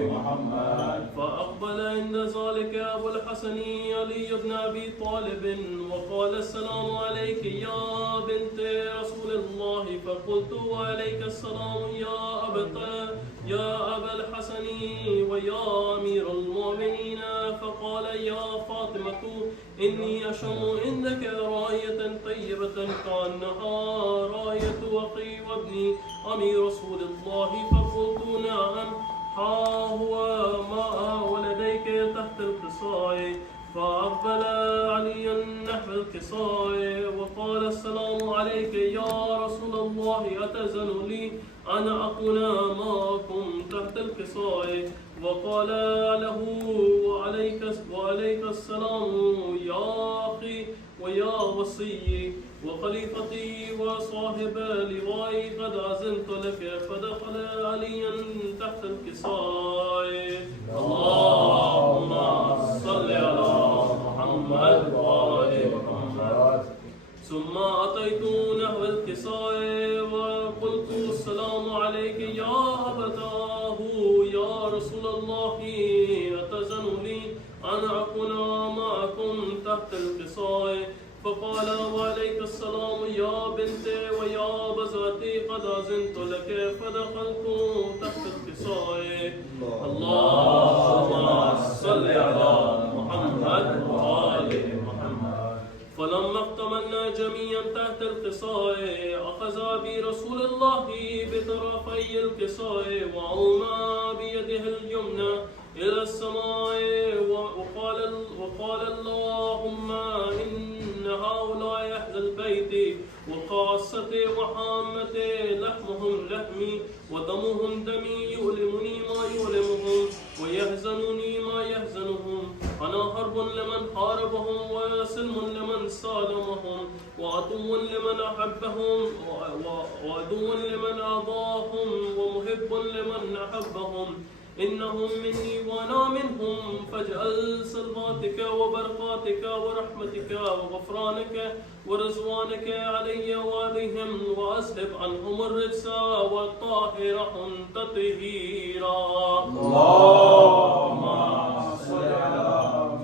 محمد. فأقبل عند ذلك أبو الحسن علي بن أبي طالب وقال السلام عليك يا بنت رسول الله. فقلت وعليك السلام يا أبا الحسن ويا أمير المؤمنين. فقال يا فاطمة إني أشم عندك راية طيبة كأنها راية أخي وابني أمير رسول الله. فقلت نعم ها هو ماء ولديك تحت القصاء. فأقبل علي نحو القصاء وقال السلام عليك يا رسول الله أتأذن لي أن أكون معكم تحت القصاء. وقال له وعليك السلام يا أخي ويا وصي وخليفتي وصاحب لوائي قد أذنت لك. فدخل عليا تحت القصاء. اللهم صل على محمد وآل محمد. ثم أتيت نحو القصاء وقلت السلام عليك يا أبتاه يا رسول الله أتأذن لي أن أكون معكم تحت القصاء. فقال وعليك السلام يا بنت ويا بزاتي قد أذنت لك. فدخلت تحت القصاء. اللهم صل على محمد وآل محمد. فلما اكتملنا جميعا تحت القصاء أخذ برسول الله بطرفي القصاء وأومى بيده اليمنى إلى السماء وقال اللهم إن هؤلاء أهل البيت وخاصتي وحامتي لحمهم لحمي ودمهم دمي يؤلمني ما يؤلمهم ويحزنني ما يحزنهم. أنا حرب لمن حاربهم وسلم لمن سالمهم وعدو لمن أحبهم وعدو لمن أضاهم ومحب لمن أحبهم. إنهم مني وأنا منهم. فاجعل صلواتك وبركاتك ورحمتك وغفرانك ورضوانك علي وعليهم وأذهب عنهم الرجس وطهرهم تطهيرا. اللهم صل على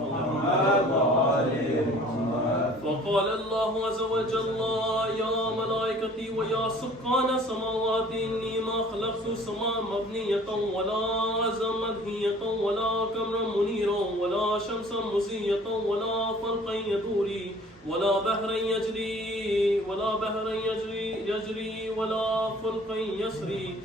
محمد وآل محمد. وقال الله عز وجل يا ملائكتي ويا سكان السماوات إني ما خلقت السماء مبنية ولا منهية ولا قمرا منيرا ولا شمسا مزية ولا فلقا يدوري ولا بحرا يجري ولا فلقا يسري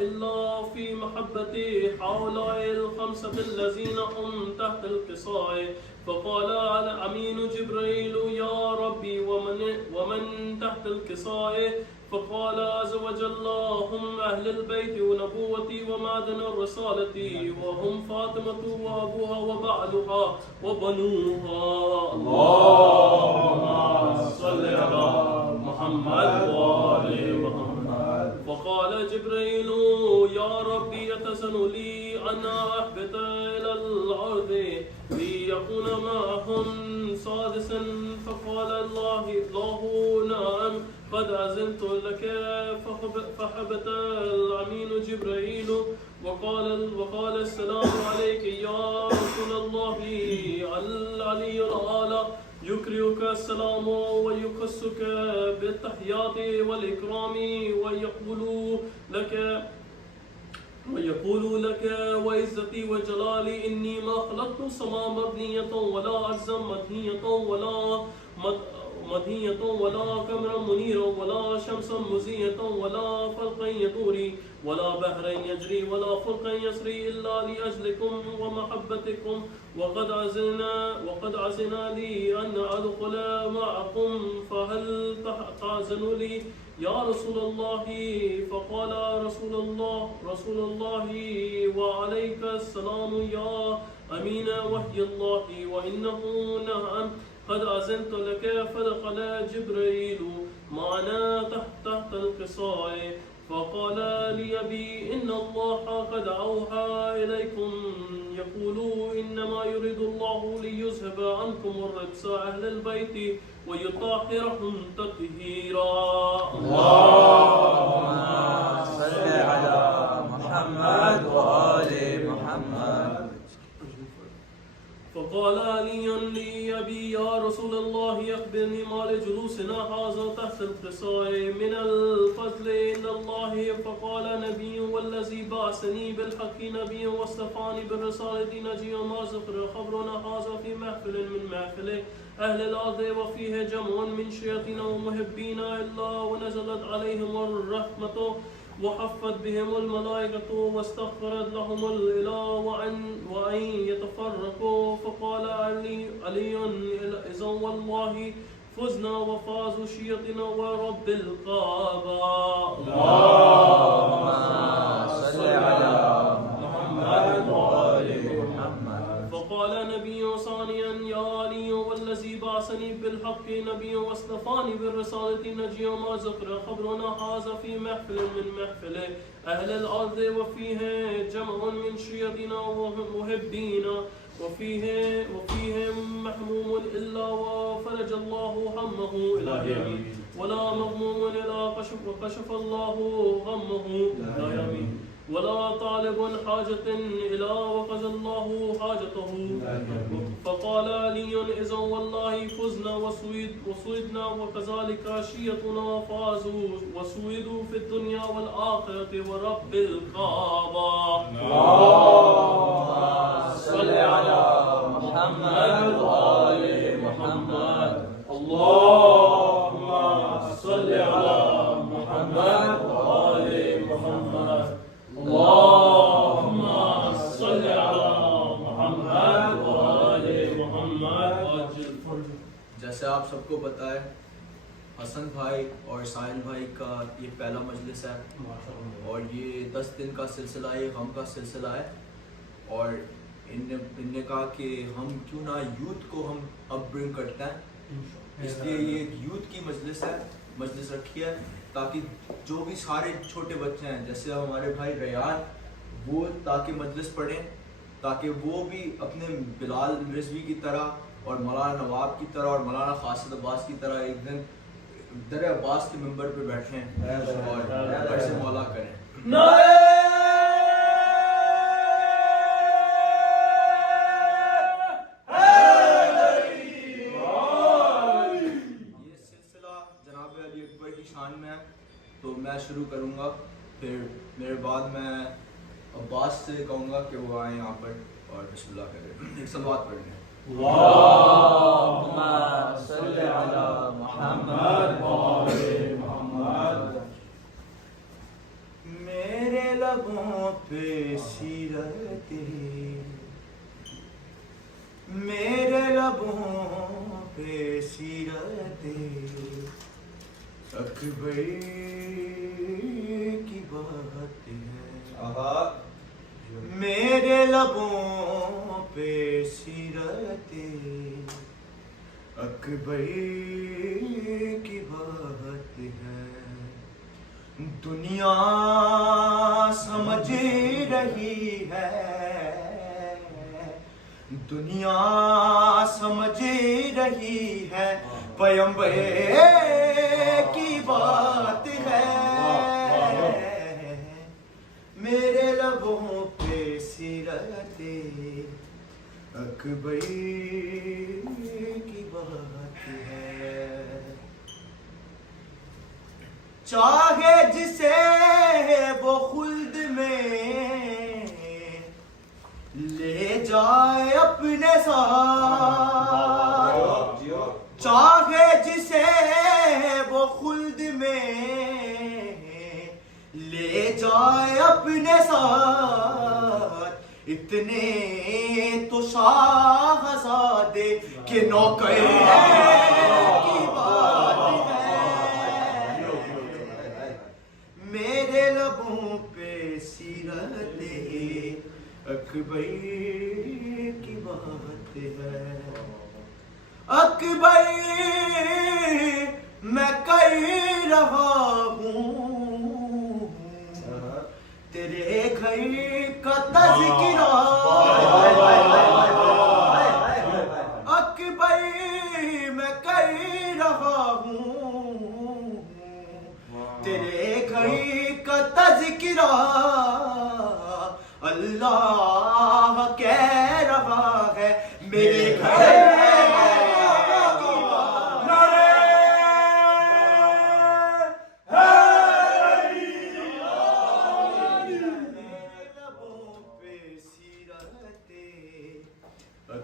إلا في محبتي هؤلاء الخمسة الذين هم تحت القصاء. فقال أمين جبريل يا ربي ومن تحت القصاء. فقال عز وجل هم أهل البيت ونبوتي ومعدن الرسالة وهم فاطمة وأبوها وبعلها وبنوها. اللهم صل على محمد وآل محمد. فقال جبريل يا ربي أتأذن لي أن أهبط إلى الأرض ليكون معهم سادسا. فقال الله نعم قد أذنت لك. فحبط الأمين جبريل وقال السلام عليك يا رسول الله. العلي الأعلى يكرمك السلام ويخصك بالتحيات والإكرام ويقول لك وعزتي وجلالي إني ما خلقت السماء مبنية ولا أرضا مدهية ولا قمرا منيرا ولا شمسا مزية ولا فلقا يدوري ولا بحرا يجري ولا فلقا يسري إلا لأجلكم ومحبتكم. وقد عزنا لي أن أدخل معكم فهل تأذن لي يا رسول الله. فقال رسول الله وعليك السلام يا أمين وحي الله وإنه نعم قد أذنت لك. فدخل جبريل معنا تحت القصاء. فقال لي أبي إن الله قد أوحى إليكم يقول إنما يريد الله ليذهب عنكم الرجس أهل البيت ويطهرهم تطهيرا. اللهم صل على محمد فقال علي لي أبي يا رسول الله أخبرني ما لجلوسنا هذا تحت القصاء من الفضل إن الله. فقال نبي والذي بعثني بالحق نبي واصطفاني بالرسالة نجي ما ذكر خبرنا هذا في محفل من محفل أهل الأرض وفيه جمع من شياطين ومحبين إلا ونزلت عليهم الرحمة وحفت بهم الملائكة واستغفرت لهم الإله وأن يتفرقوا. فقال علي إذا والله فزنا وفازوا شياطين ورب الكعبة. اللهم صل على محمد وآل محمد. فقال نبي ثانيا يا علي والذي بعثني بالحق نبي واصطفاني بالرسالة نجي وما ذكر خبرنا هذا في محفل من محفل أهل الأرض وفيه جمع من شياطين ومحبين وفيه محموم إلا وفرج الله همه إلى يمين ولا مغموم إلا وكشف الله غمه إلى يمين ولا طالب حاجة إلا وقضى الله حاجته. فقال علي إذا والله فزنا وسويدنا وكذلك شيعتنا فازوا وسويدوا في الدنيا والآخرة ورب الكعبة. اللهم صل على محمد وآل محمد. اللهم صل على محمد وآل محمد. اللهم صل على محمद وआले मोहम्मद। जैसे आप सबको पता है हसन भाई और साहिल भाई का ये पहला मजलिस है और ये 10 दिन का सिलसिला है, गम का सिलसिला है। और इनने कहा कि हम क्यों ना यूथ को हम अपब्रिंग करते हैं, इसलिए ये यूथ की मजलिस रखी है ताकि जो भी सारे छोटे बच्चे हैं जैसे हमारे भाई रैयान वो ताकि मजलिस पढ़ें ताकि वो भी अपने बिलाल रिजवी की तरह और मौलाना नवाब की तरह और मौलाना खासिद अब्बास की तरह एक दिन दर अब्बास के मेंबर पे बैठें और बरसे मौला करें। ये सिलसिला जनाब अली अकबर की शान में है तो मैं शुरू करूँगा, फिर मेरे बाद मैं अब्बास से कहूँगा कि वो आए यहाँ पर और बिस्मिल्लाह करें। एक सलवात पढ़ने। अल्लाहुम्मा सल्लि अला मुहम्मद व आले मुहम्मद। मेरे लबों पे सीरत मेरे लबों पे सीरत अकबर की बात है। मेरे लबों पे सीरत अकबर की बात है। दुनिया समझ रही है, दुनिया समझ रही है पैगंबर की बात है। मेरे लबों पे सीरत अकबर की बात है। चाहे जिसे वो खुल्द में ले जाए अपने साथ, चाहे जिसे वो खुल्द में ले जाए अपने साथ। इतने तो शाहज़ादे के नौकर की बात है। मेरे लबों पे सीरत अकबर की बात है। अकबर मैं कह रहा हूँ तेरे घर का तज़किरा। अकबर मैं कह रहा हूँ तेरे घर का तज़किरा। अल्लाह कह रहा है मेरे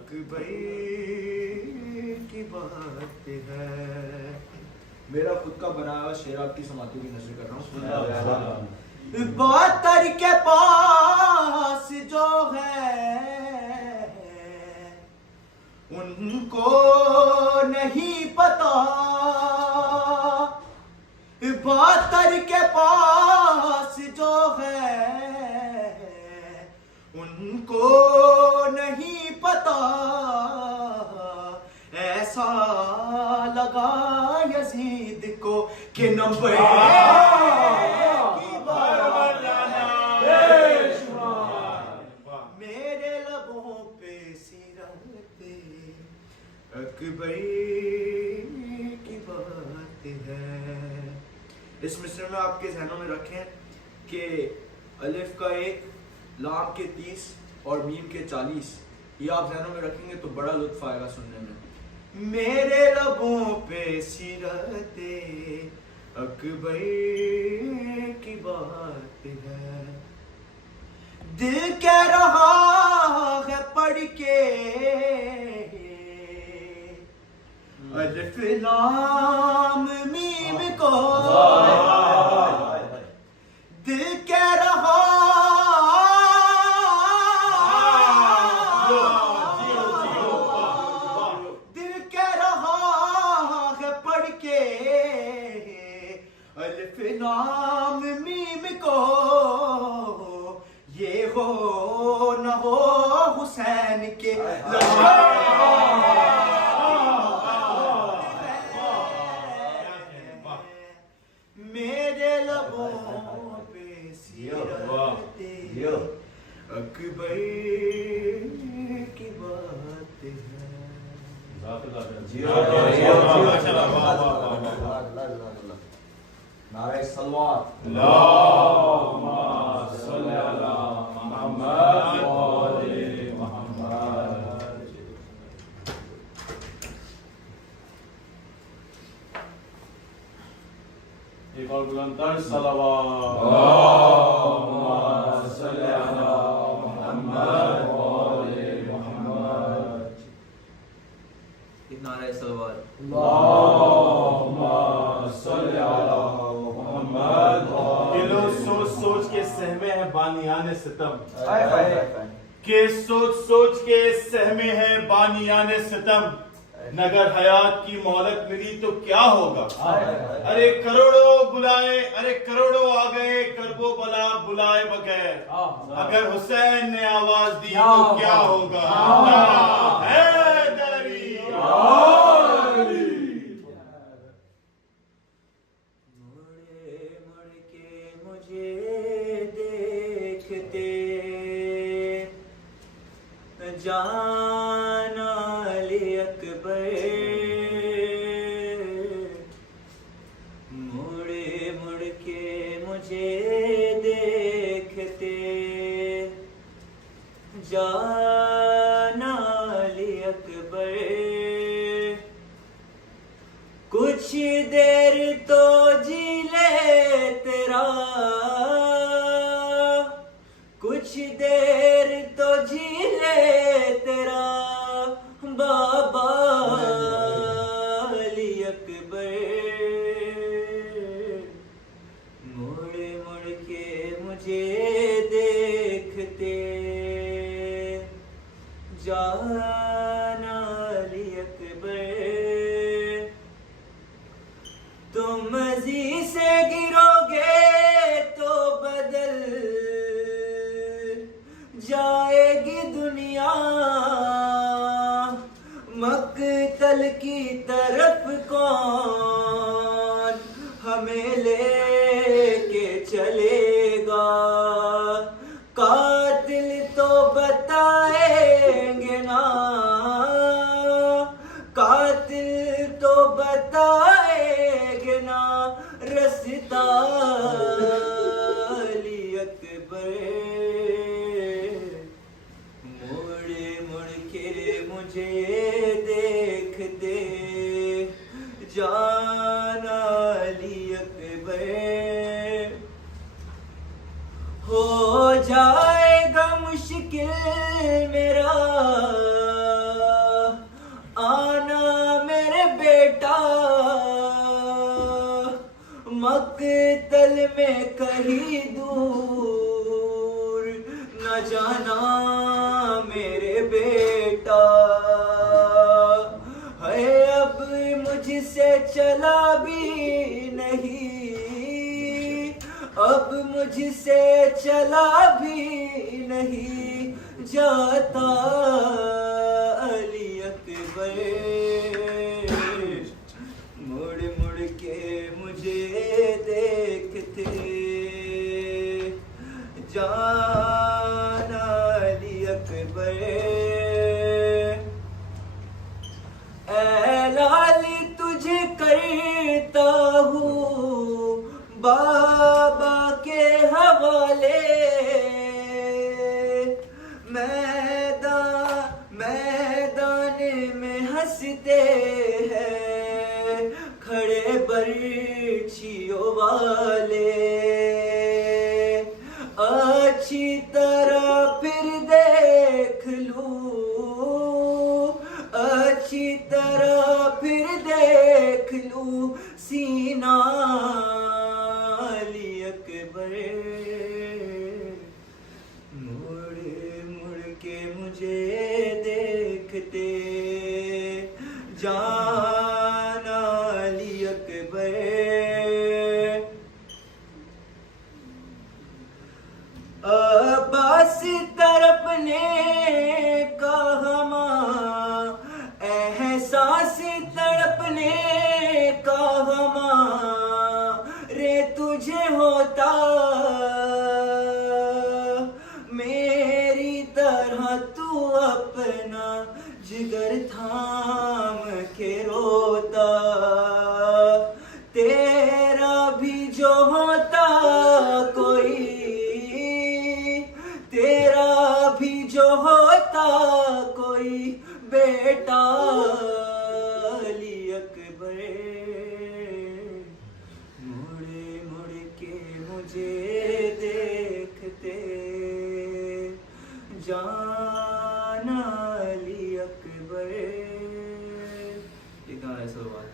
अकबर की बात है। मेरा खुद का बनाया हुआ शेर आपकी समातों की नजर कर रहा हूँ। बातर के पास जो है उनको नहीं पता, बातर के पास जो है उनको नहीं पता, ऐसा लगा यजीद को कि नंबर की बात मेरे लबों पे सीरत अकबर की बात है। इस मिसरे में आपके जहनों में रखें कि अलिफ का 1, लाम के 30 और मीम के 40, ये आप जहनों में रखेंगे तो बड़ा लुत्फ आएगा सुनने में। मेरे लबों पे सीरत अकबर की बात है, दिल कह रहा है पढ़ के अलिफ लाम मीम को, दिल कह रहा है पढ़ के अलिफ लाम मीम को, ये हो न हो हुसैन के मेरे लबों पे सीरत अकबर की बात है। नारे सलवात एक और बुलंदर सलवात नारे सलवात ये लोग सोच सोच के सहमे हैं बानियाने सितम, के सोच सोच के सहमे हैं बानियाने सितम, नगर हयात की मोहलत मिली तो क्या होगा। अरे करोड़ों बुलाए, अरे करोड़ों आ गए करबो बला बुलाए बगैर, अगर हुसैन ने आवाज दी तो क्या होगा। मुड़े मुड़ के मुझे देखते जाना ले अकबर, मुड़े मुड़ के मुझे देखते जाना ले अकबर, कुछ देर तो जी ले तेरा, कुछ देर तो जी ले तेरा बाबा अली अकबर, मुड़ मुड़ के मुझे देखते जाना अली अकबर, तुम मज़ी से गिरोगे तो बदल जाएगी दुनिया, मक्तल की तरफ कौन हमें लेके चलेगा, कातिल तो बताएंगे ना, कातिल तो बताएंगे ना रस्ता अली अकबर, मुड़ मुड़ के मुझे देखते जाना अली अकबर, हो जाएगा मुश्किल मेरा जंगल में कहीं दूर न जाना मेरे बेटा, है अब मुझसे चला भी नहीं, अब मुझसे चला भी नहीं जाता अली अकबर, मुड़ मुड़ के मुझे देखते जाना अली अकबर। ऐ लाली तुझे करता हूँ बाबा के हवाले, मैदान में हंसते हैं खड़े बर्छियों वाले, अच्छी तरह फिर देख लूं, अच्छी तरह फिर देख लूं सीना अली अकबर, मुड़ मुड़ के मुझे देखते जाना अली अकबर। अब्बास तड़पने का हमा एहसास तड़पने का हमा रे तुझे होता, मेरी तरह तू अपना जिगर थाम के रोता, तेरा भी जो होता कोई, तेरा भी जो होता कोई बेटा अली अकबर, मुड़ मुड़ के मुझे देखते जाना अली अकबर। ये गाना है सलवात।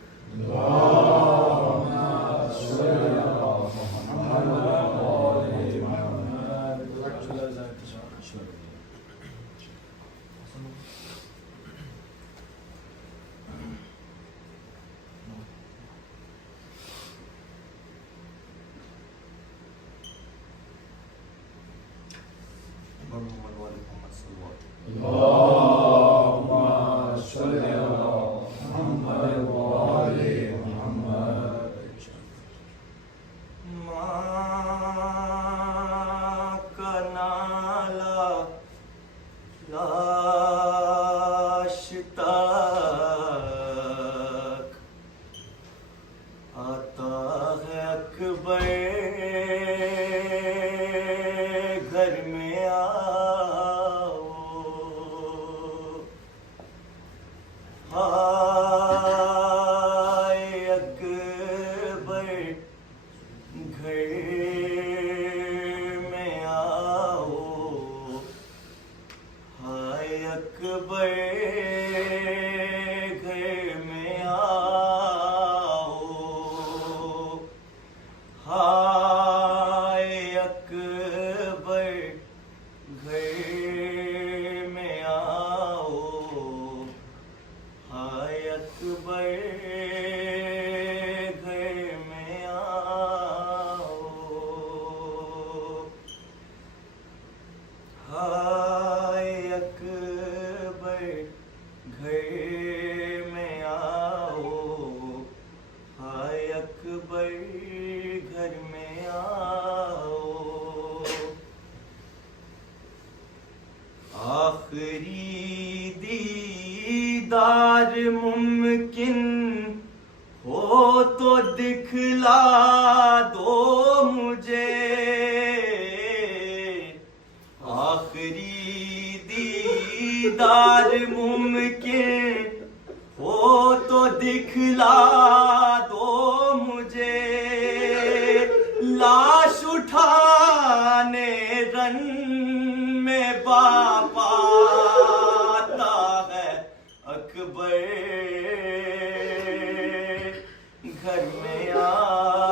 घर में आओ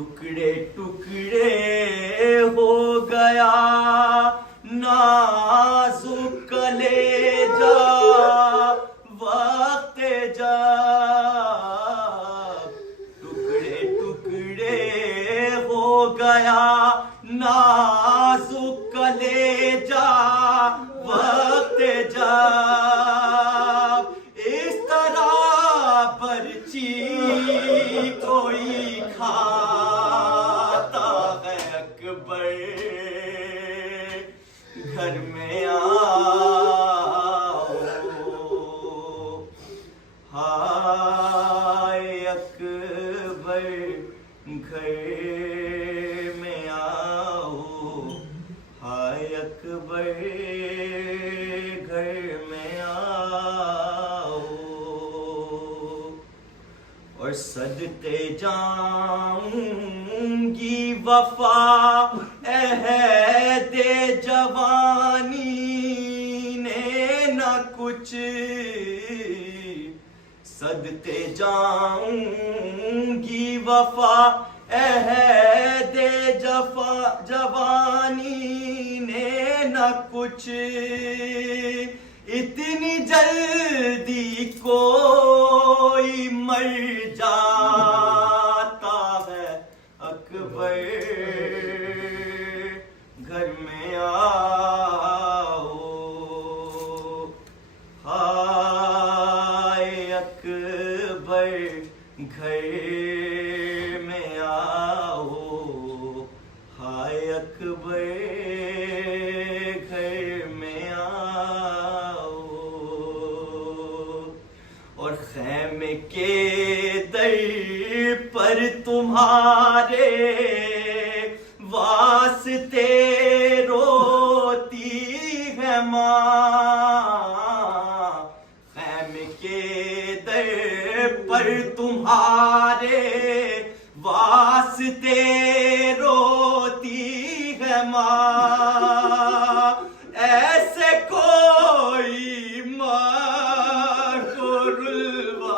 टुकड़े टुकड़े हो गया नाजुक कलेजा वक्त जब टुकड़े टुकड़े हो गया नाजुक कलेजा वक्त जब इस तरह पर्ची कोई खाता है अकबर घर में आओ हाय अकबर घर में आओ हाय अकबर घर में आओ और सदते जाऊंगी वफा अहदे जवानी ने न कुछ सदते जाऊंगी वफा अहदे जवानी ने न कुछ इतनी जल्दी कोई मर जाता है अकबर घर में आओ हाय अकबर घर में आओ हाय अकबर घर में आओ और खैमे के दर पर तुम्हारे वास्ते रोती है माँ खैमे के दर पर तुम्हारे वास्ते रोती है माँ ऐसे कोई माँ को रुलवाता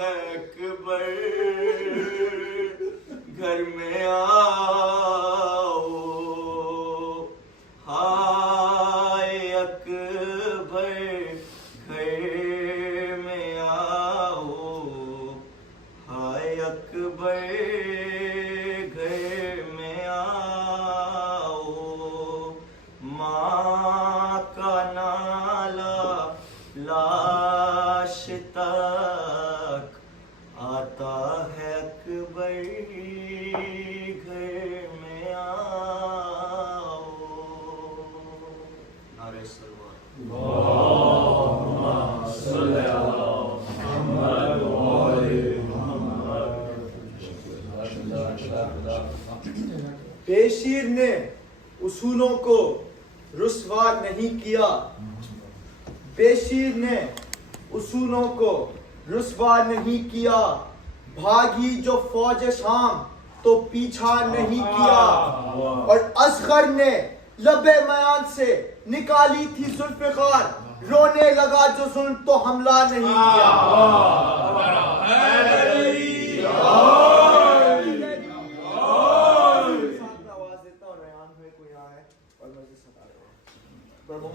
है अकबर घर में आओ हाय अकबर घर में आओ हाय अकबर घर में आओ माँ का नाला लाश तक आता है अकबर घर में आओ नारे बेशीर ने उसूलों को रुस्वा नहीं किया बेशीर ने उसूलों को रुस्वा नहीं किया भागी जो फौज शाम तो पीछा नहीं किया और असगर ने लबे मयान से निकाली थी जुल्फ़िकार रोने लगा जो जुल्म तो हमला नहीं किया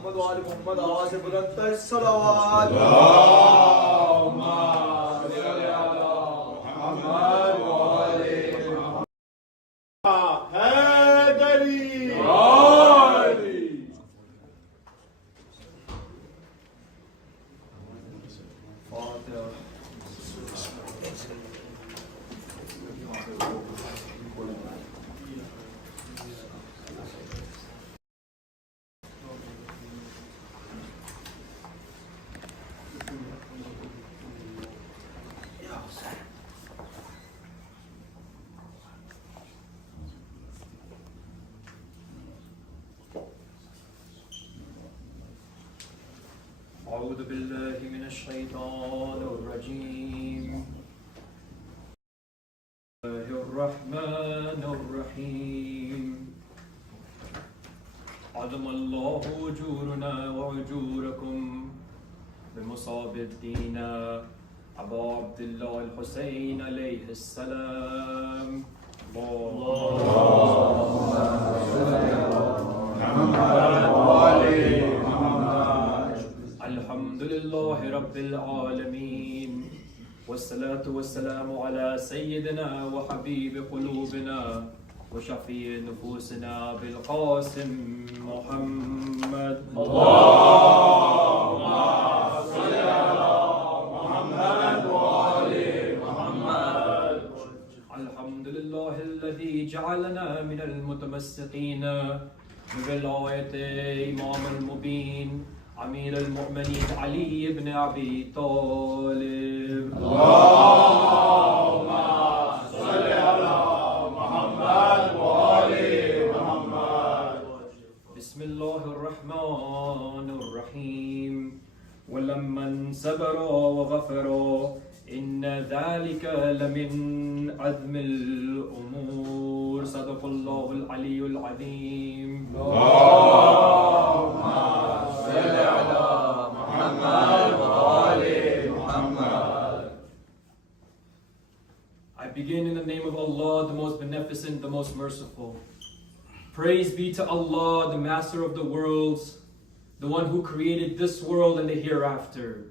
मोहम्मद वाले मोहम्मद आवाज़ से बुलंद तर सलावत أعوذ بالله من الشيطان الرجيم الله الرحمن الرحيم عظم الله أجورنا وأجوركم بمصاب الدين أبا عبد الله الحسين عليه السلام. الحمد لله رب العالمين والصلاة والسلام على سيدنا وحبيب قلوبنا وشفيع نفوسنا بالقاسم محمد. اللهم صل على محمد وآل محمد. الحمد لله الذي جعلنا من المتمسكين بولاية إمام المبين أمير المؤمنين علي بن أبي طالب. اللهم صل على محمد وآل محمد. بسم الله الرحمن الرحيم. ولمن صبر وغفر إن ذلك لمن عزم الأمور. صدق الله العلي العظيم. اللهم صل على محمد وآل محمد. I begin in the name of Allah, the most beneficent, the most merciful. Praise be to Allah, the master of the worlds, the one who created this world and the hereafter.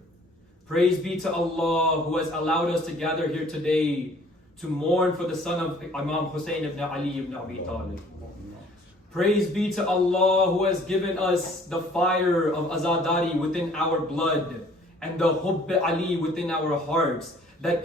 Praise be to Allah who has allowed us to gather here today to mourn for the son of Imam Hussein ibn Ali ibn Abi Talib. Praise be to Allah who has given us the fire of Azadari within our blood and the Hubb Ali within our hearts. That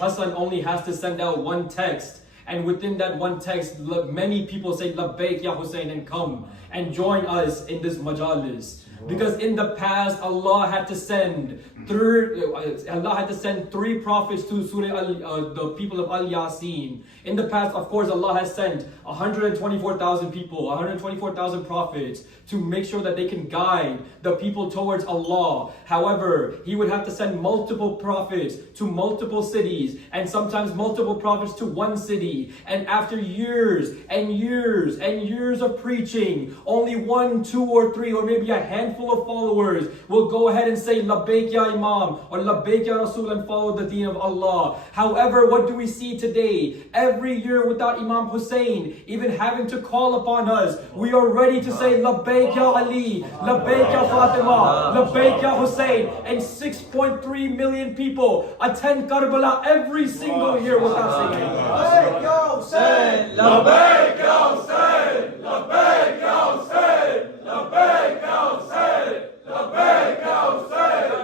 Hassan only has to send out one text, and within that one text many people say Labbaik Ya Hussein and come and join us in this majalis. Because in the past Allah had to send three prophets to the people of Al-Yasin. In the past, of course, Allah has sent 124,000 people, 124,000 prophets to make sure that they can guide the people towards Allah. However, He would have to send multiple prophets to multiple cities, and sometimes multiple prophets to one city. And after years and years and years of preaching, only 1, 2, or 3, or maybe a handful of followers will go ahead and say Labbaik Ya Imam or Labbaik Ya Rasul and follow the deen of Allah. However, what do we see today? Every year without Imam Hussein even having to call upon us, we are ready to say Labbaik Ya Ali, Labbaik Ya Fatima, Labbaik Ya Hussein, and 6.3 million people attend Karbala every single year without saying Labbaik Ya Hussein, Labbaik Ya Hussein, Labbaik Ya Hussein, Labbaik Ya Hussein, Labbaik Ya Hussein.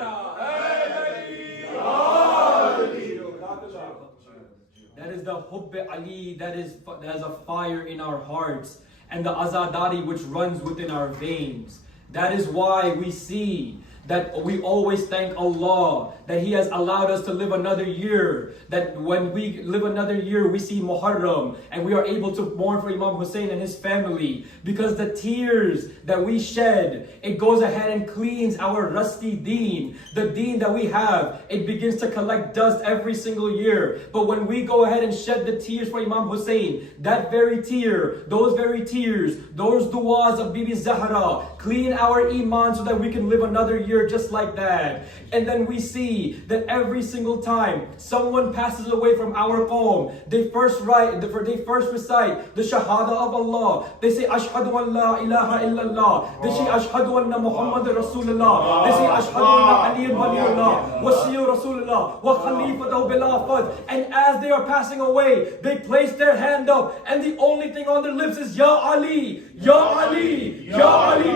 That is the Hubb Ali, that is a fire in our hearts, and the Azadari which runs within our veins. That is why we see that we always thank Allah that He has allowed us to live another year. That when we live another year, we see Muharram and we are able to mourn for Imam Hussein and his family. Because the tears that we shed, it goes ahead and cleans our rusty deen. The deen that we have, it begins to collect dust every single year. But when we go ahead and shed the tears for Imam Hussein, that very tear, those very tears, those du'as of Bibi Zahra, clean our iman so that we can live another year just like that. And then we see that every single time someone passes away from our qawm, they first recite the shahada of Allah. They say ashhadu an la ilaha illallah. They say ashhadu anna Muhammad Rasulullah. They say ashhadu anna Ali Waliyullah wa Sayyid Rasulullah wa Khalifatahu bila fad. And as they are passing away, they place their hand up, and the only thing on their lips is Ya Ali, Ya Ali, Ya Ali.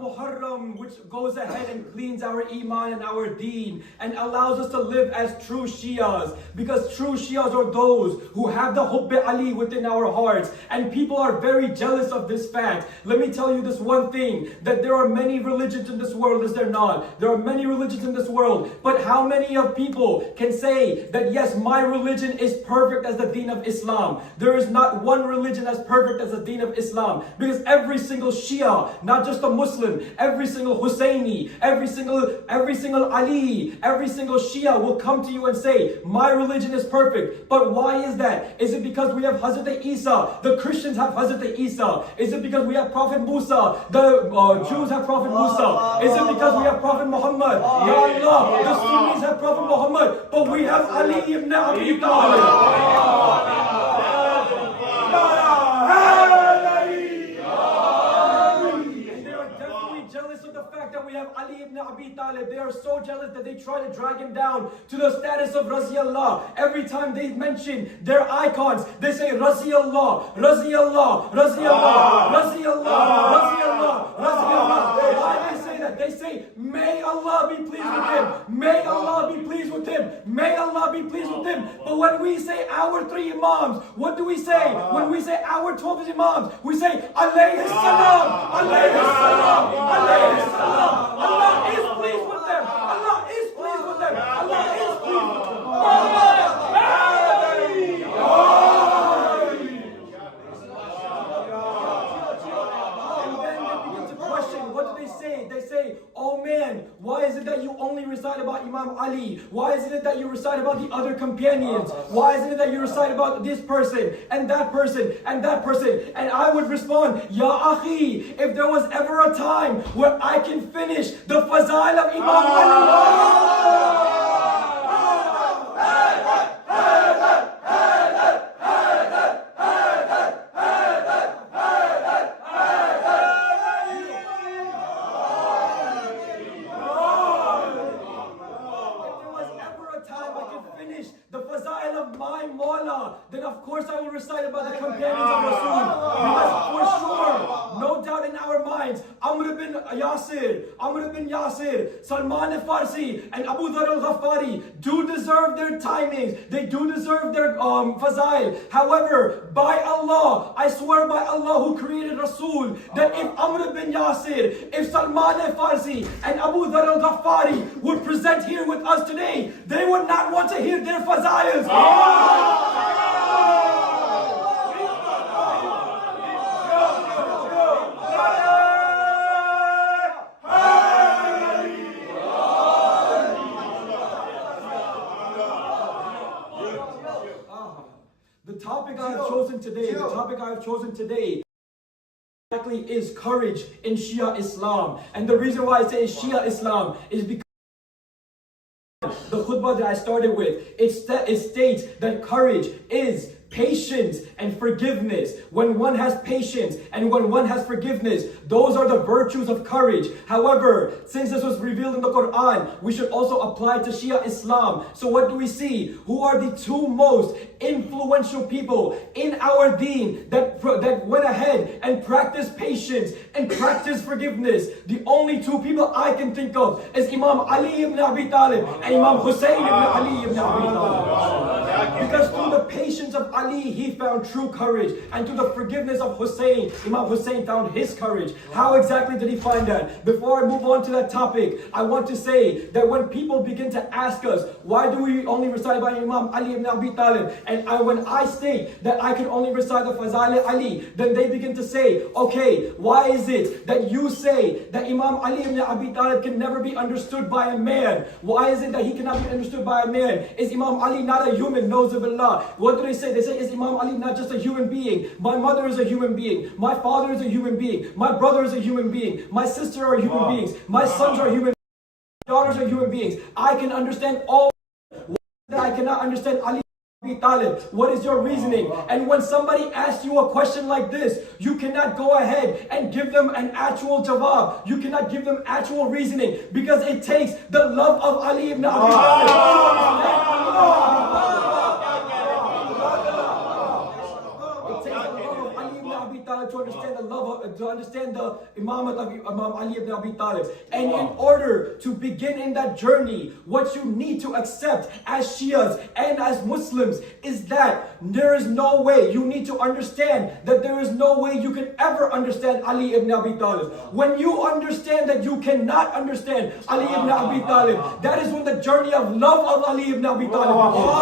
Muharram, which goes ahead and cleans our iman and our deen and allows us to live as true Shias, because true Shias are those who have the Hubb Ali within our hearts, and people are very jealous of this fact. Let me tell you this one thing, that there are many religions in this world, is there not? There are many religions in this world, but how many of people can say that yes, my religion is perfect as the deen of Islam? There is not one religion as perfect as the deen of Islam, because every single Shia, not just a Muslim, every single Husseini, every single Ali, every single Shia will come to you and say, my religion is perfect. But why is that? Is it because we have Hazrat Isa? The Christians have Hazrat Isa. Is it because we have Prophet Musa? The Jews have Prophet Musa. Is it because we have Prophet Muhammad? Ya Allah, the Sunnis have Prophet Muhammad. But we have Ali ibn Abi Talib. We have Ali ibn Abi Talib. They are so jealous that they try to drag him down to the status of Razi Allah. Every time they mention their icons, they say Razi Allah, Razi Allah, Razi Allah, Razi Allah, Razi Allah, Razi Allah. Why they say that? They say, may Allah be pleased with him. May Allah be pleased with him. May Allah be pleased with him. But when we say our 3 Imams, what do we say? When we say our 12 Imams, we say alayhi salam, alayhi salam, alayhi salam. Allah is pleased with them. Allah is pleased with them. Allah is pleased with them. And then they begin to question, what do they say? They say, oh man, why is it that you only recite about Imam Ali? Why is it that you recite about the other companions? Why is it that you recite about this person and that person and that person? And I would respond, Ya Akhi, if there was ever a time where I can finish the Fazail of Imam Ali, then of course I will recite about the companions of Rasul. Because for sure, no doubt in our minds, Amr bin Yasir, Salman al-Farsi, and Abu Dhar al-Ghaffari do deserve their timings. They do deserve their fazail. However, by Allah, I swear by Allah who created Rasul, that if Amr bin Yasir, if Salman al-Farsi, and Abu Dhar al-Ghaffari would present here with us today, they would not want to hear their fazails. The topic I have chosen today exactly is courage in Shia Islam. And the reason why I say Shia Islam is because the khutbah that I started with, it states that courage is patience and forgiveness. When one has patience and when one has forgiveness, those are the virtues of courage. However, since this was revealed in the Quran, we should also apply to Shia Islam. So what do we see? Who are the 2 most influential people in our deen that went ahead and practiced patience and practiced forgiveness? The only 2 people I can think of is Imam Ali ibn Abi Talib and Imam Hussein ibn Ali ibn Abi Talib. Because through the patience of Ali, he found true courage, and through the forgiveness of Hussein, Imam Hussein found his courage. How exactly did he find that? Before I move on to that topic, I want to say that when people begin to ask us, why do we only recite about Imam Ali ibn Abi Talib? And when I state that I can only recite the Fazail Ali, then they begin to say, okay, why is it that you say that Imam Ali ibn Abi Talib can never be understood by a man? Why is it that he cannot be understood by a man? Is Imam Ali not a human? Nauzubillah. What do they say? They say, is Imam Ali not just a human being? My mother is a human being. My father is a human being. My brother is a human being. My sister are human beings. My sons are human beings. My daughters are human beings. I can understand all that. I cannot understand Ali ibn Abi Talib. What is your reasoning? And when somebody asks you a question like this, you cannot go ahead and give them an actual jawab. You cannot give them actual reasoning, because it takes the love of Ali ibn Abi Talib. To understand the love, to understand the imamat of Imam Ali ibn Abi Talib. And in order to begin in that journey, what you need to accept as Shias and as Muslims is that there is no way, you need to understand that there is no way you can ever understand Ali ibn Abi Talib. When you understand that you cannot understand Ali ibn Abi Talib, that is when the journey of love of Ali ibn Abi Talib begins.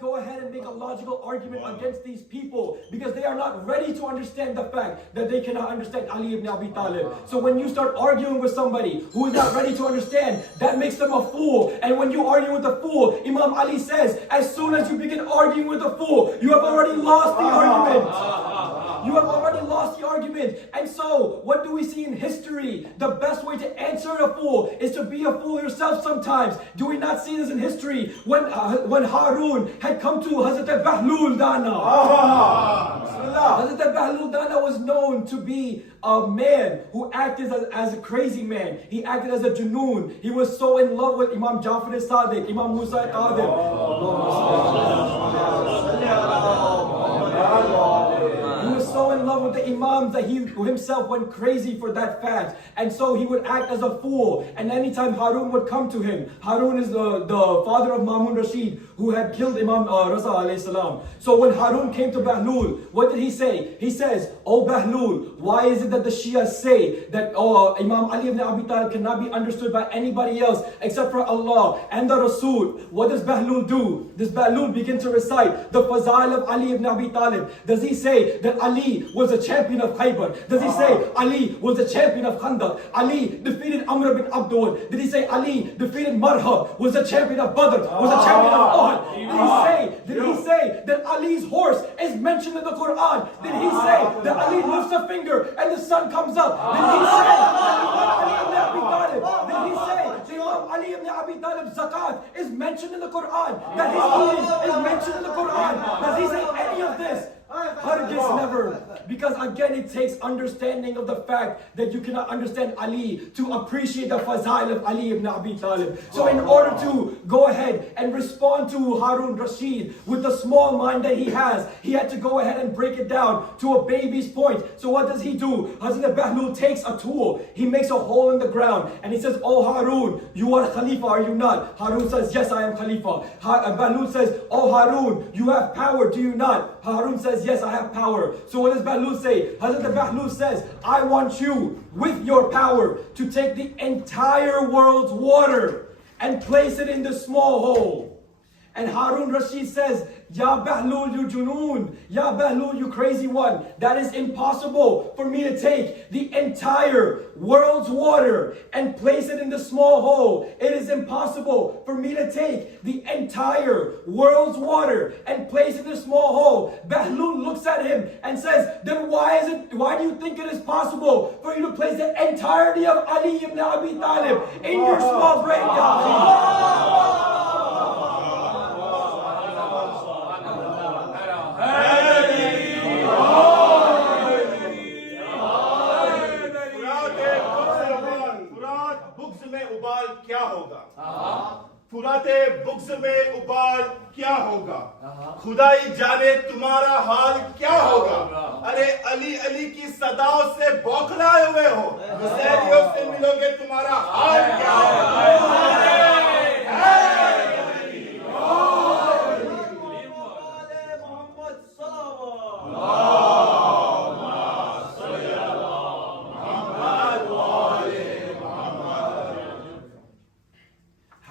Go ahead and make a logical argument against these people because they are not ready to understand the fact that they cannot understand Ali ibn Abi Talib. So when you start arguing with somebody who is not ready to understand, that makes them a fool. And when you argue with a fool, Imam Ali says, as soon as you begin arguing with a fool, you have already lost the argument. You have already lost the argument. And so, what do we see in history? The best way to answer a fool is to be a fool yourself sometimes. Do we not see this in history? When Harun had come to Hazrat Bahlul Dana. Hazrat Bahlul Dana was known to be a man who acted as a crazy man. He acted as a junoon. He was so in love with Imam Jafar as-Sadiq, Imam Musa al-Qadir. He was so in love with the Imams that he himself went crazy for that fact. And so he would act as a fool. And anytime Harun would come to him, Harun is the father of Mamun Rashid, who had killed Imam Raza alayhi salam. So when Harun came to Bahlul, what did he say? He says, "Oh Bahlul, why is it that the Shias say that Imam Ali ibn Abi Talib cannot be understood by anybody else except for Allah and the Rasul?" What does Bahlul do? Does Bahlul begin to recite the Fazail of Ali ibn Abi Talib? Does he say that Ali was a champion of Khaybar? Does he say Ali was a champion of Khandaq? Ali defeated Amr bin Abdul? Did he say Ali defeated Marhab? Was a champion of Badr? Was a champion of Uhud? Did he say that Ali's horse is mentioned in the Quran? Did he say that Ali lifts a finger and the sun comes up? Did he say that Imam Ali ibn Abi Talib zakat is mentioned in the Quran? That his eating is mentioned in the Quran? Does he say any of this? Hargis never. Because again, it takes understanding of the fact that you cannot understand Ali to appreciate the fazail of Ali ibn Abi Talib. So in order to go ahead and respond to Harun Rashid with the small mind that he has, he had to go ahead and break it down to a baby's point. So what does he do? Hazrat Bahlul takes a tool, he makes a hole in the ground, and he says, "Oh Harun, you are Khalifa, are you not?" Harun says, "Yes, I am Khalifa." Bahlul says, "Oh Harun, you have power, do you not?" Harun says, "Yes, I have power." So what does Bahlul say? Hazrat Bahlul says, "I want you, with your power, to take the entire world's water and place it in the small hole." And Harun Rashid says, "Ya Bahlul, you junoon. Ya Bahlul, you crazy one. That is impossible for me to take the entire world's water and place it in the small hole. It is impossible for me to take the entire world's water and place it in the small hole." Bahlul looks at him and says, "Then why do you think it is possible for you to place the entirety of Ali ibn Abi Talib in your small brain, ya?" फुराते बुग्ज़ में उबाल क्या होगा, खुदाई जाने तुम्हारा हाल क्या होगा। अरे अली अली की सदाओं से बौखलाए हुए हो, हुसैनियों से मिलोगे तुम्हारा हाल क्या होगा।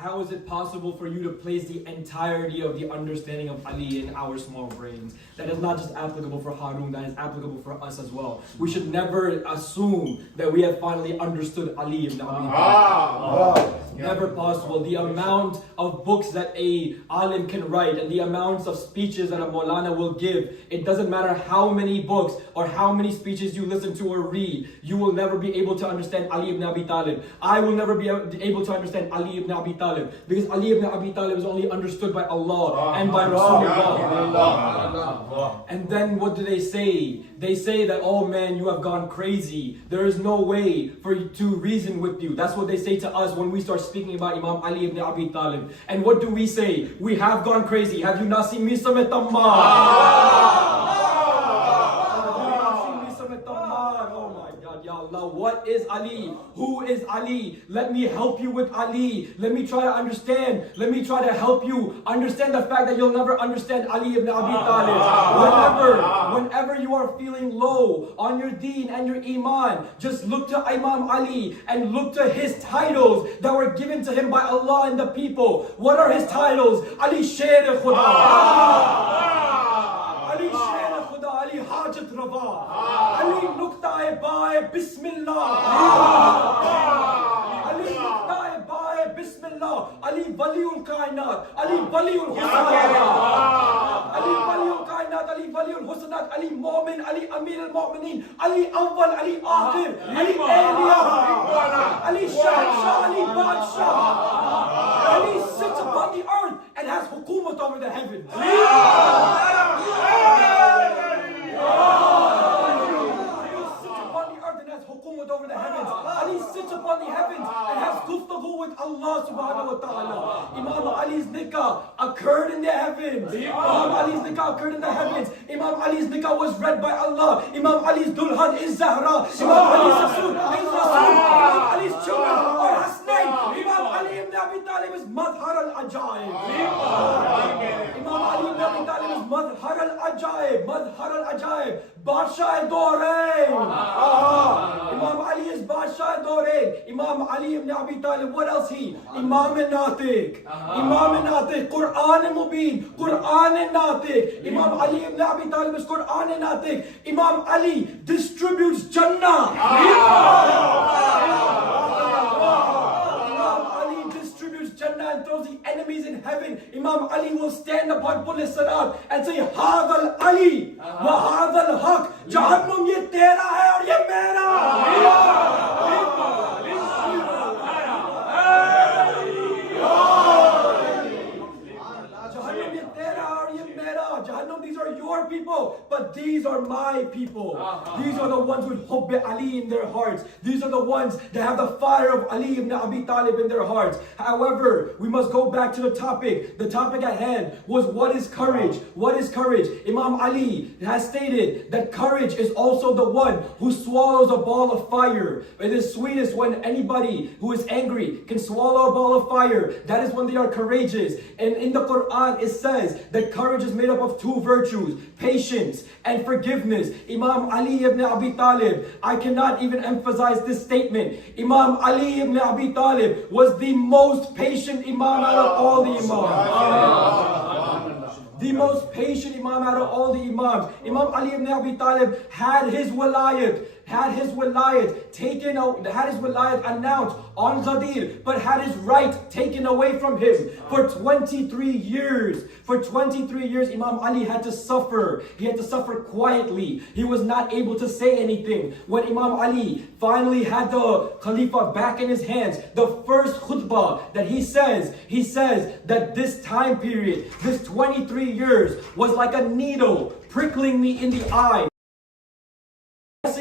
How is it possible for you to place the entirety of the understanding of Ali in our small brains? That is not just applicable for Harun, that is applicable for us as well. We should never assume that we have finally understood Ali ibn Abi Talib. Never possible. The amount of books that a alim can write and the amounts of speeches that a Maulana will give, it doesn't matter how many books or how many speeches you listen to or read, you will never be able to understand Ali ibn Abi Talib. I will never be able to understand Ali ibn Abi Talib, because Ali ibn Abi Talib is only understood by Allah and by Rasulullah. And then what do they say? They say that, "Oh man, you have gone crazy. There is no way for you to reason with you." That's what they say to us when we start speaking about Imam Ali ibn Abi Talib. And what do we say? We have gone crazy. Have you not seen Misa Matam? Oh my God, Ya Allah, what what is Ali? Who is Ali? Let me help you with Ali. Let me try to understand. Let me try to help you understand the fact that you'll never understand Ali ibn Abi Talib. Whenever you are feeling low on your deen and your iman, just look to Imam Ali and look to his titles that were given to him by Allah and the people. What are his titles? Ali Sher Khuda, Ali Sher Khuda, Ali Hajat Rava, Ali Nukta-e Bae Bismillah, Ali Nukta-e Bae Bismillah, Ali Waliul Kainat, Ali Waliul Husanat, Ali Waliul Kainat, Ali Waliul Husanat, Ali Mu'min, Ali Amir al-Mu'minin, Ali Awwal, Ali Akhir, Ali Awliya, Ali Shah, Ali Badshah. Ali sits upon the earth and has hukumat over the heavens. Ali sits upon the earth and has hukumat over the heavens. Ali sits upon the heavens and has guftahu with Allah subhanahu wa ta'ala. Imam Ali's nikah occurred in the heavens. Imam Ali's nikah occurred in the heavens. Imam Ali's nikah was read by Allah. Imam Ali's dulhan is Zahra. Imam Ali's Rasul is Rasul. Imam Ali's children are Hasnain. Imam Ali ibn Abi Talib is Madhar al-Ajaib. Imam Ali ibn Abi Talib is Madhar al-Ajaib. Madhar al-Ajaib. Badshah-e-Dorain. Imam Ali is Badshah-e-Dorain. Imam Ali ibn Abi Talib, what else he? Imam-e-Natiq. Imam-e-Natiq. Quran-e-Mubin. Quran-e-Natiq. Imam Ali ibn Abi Talib is Quran-e-Natiq. Imam Ali distributes Jannah. Jannah and throws the enemies in heaven. Imam Ali will stand upon Pul Sirat and say, Hadal Ali wa Hadal Haq. Jahannam ye tera hai aur ye mera. Jahannam, these are your people, but these are my people. These are the ones with Hubb Ali in their hearts. These are the ones that have the fire of Ali ibn Abi Talib in their hearts. However, we must go back to the topic. The topic at hand was, what is courage? What is courage? Imam Ali has stated that courage is also the one who swallows a ball of fire. It is sweetest when anybody who is angry can swallow a ball of fire. That is when they are courageous. And in the Quran it says that courage is made up of two virtues, patience and forgiveness. Imam Ali ibn Abi Talib, I cannot even emphasize this statement. Imam Ali ibn Abi Talib was the most patient Imam out of all the Imams. The most patient Imam out of all the Imams. Imam Ali ibn Abi Talib had his wilayat announced on Ghadir, but had his right taken away from him for 23 years. For 23 years, Imam Ali had to suffer. He had to suffer quietly. He was not able to say anything. When Imam Ali finally had the Khalifa back in his hands, the first khutbah that he says that this time period, this 23 years, was like a needle prickling me in the eye.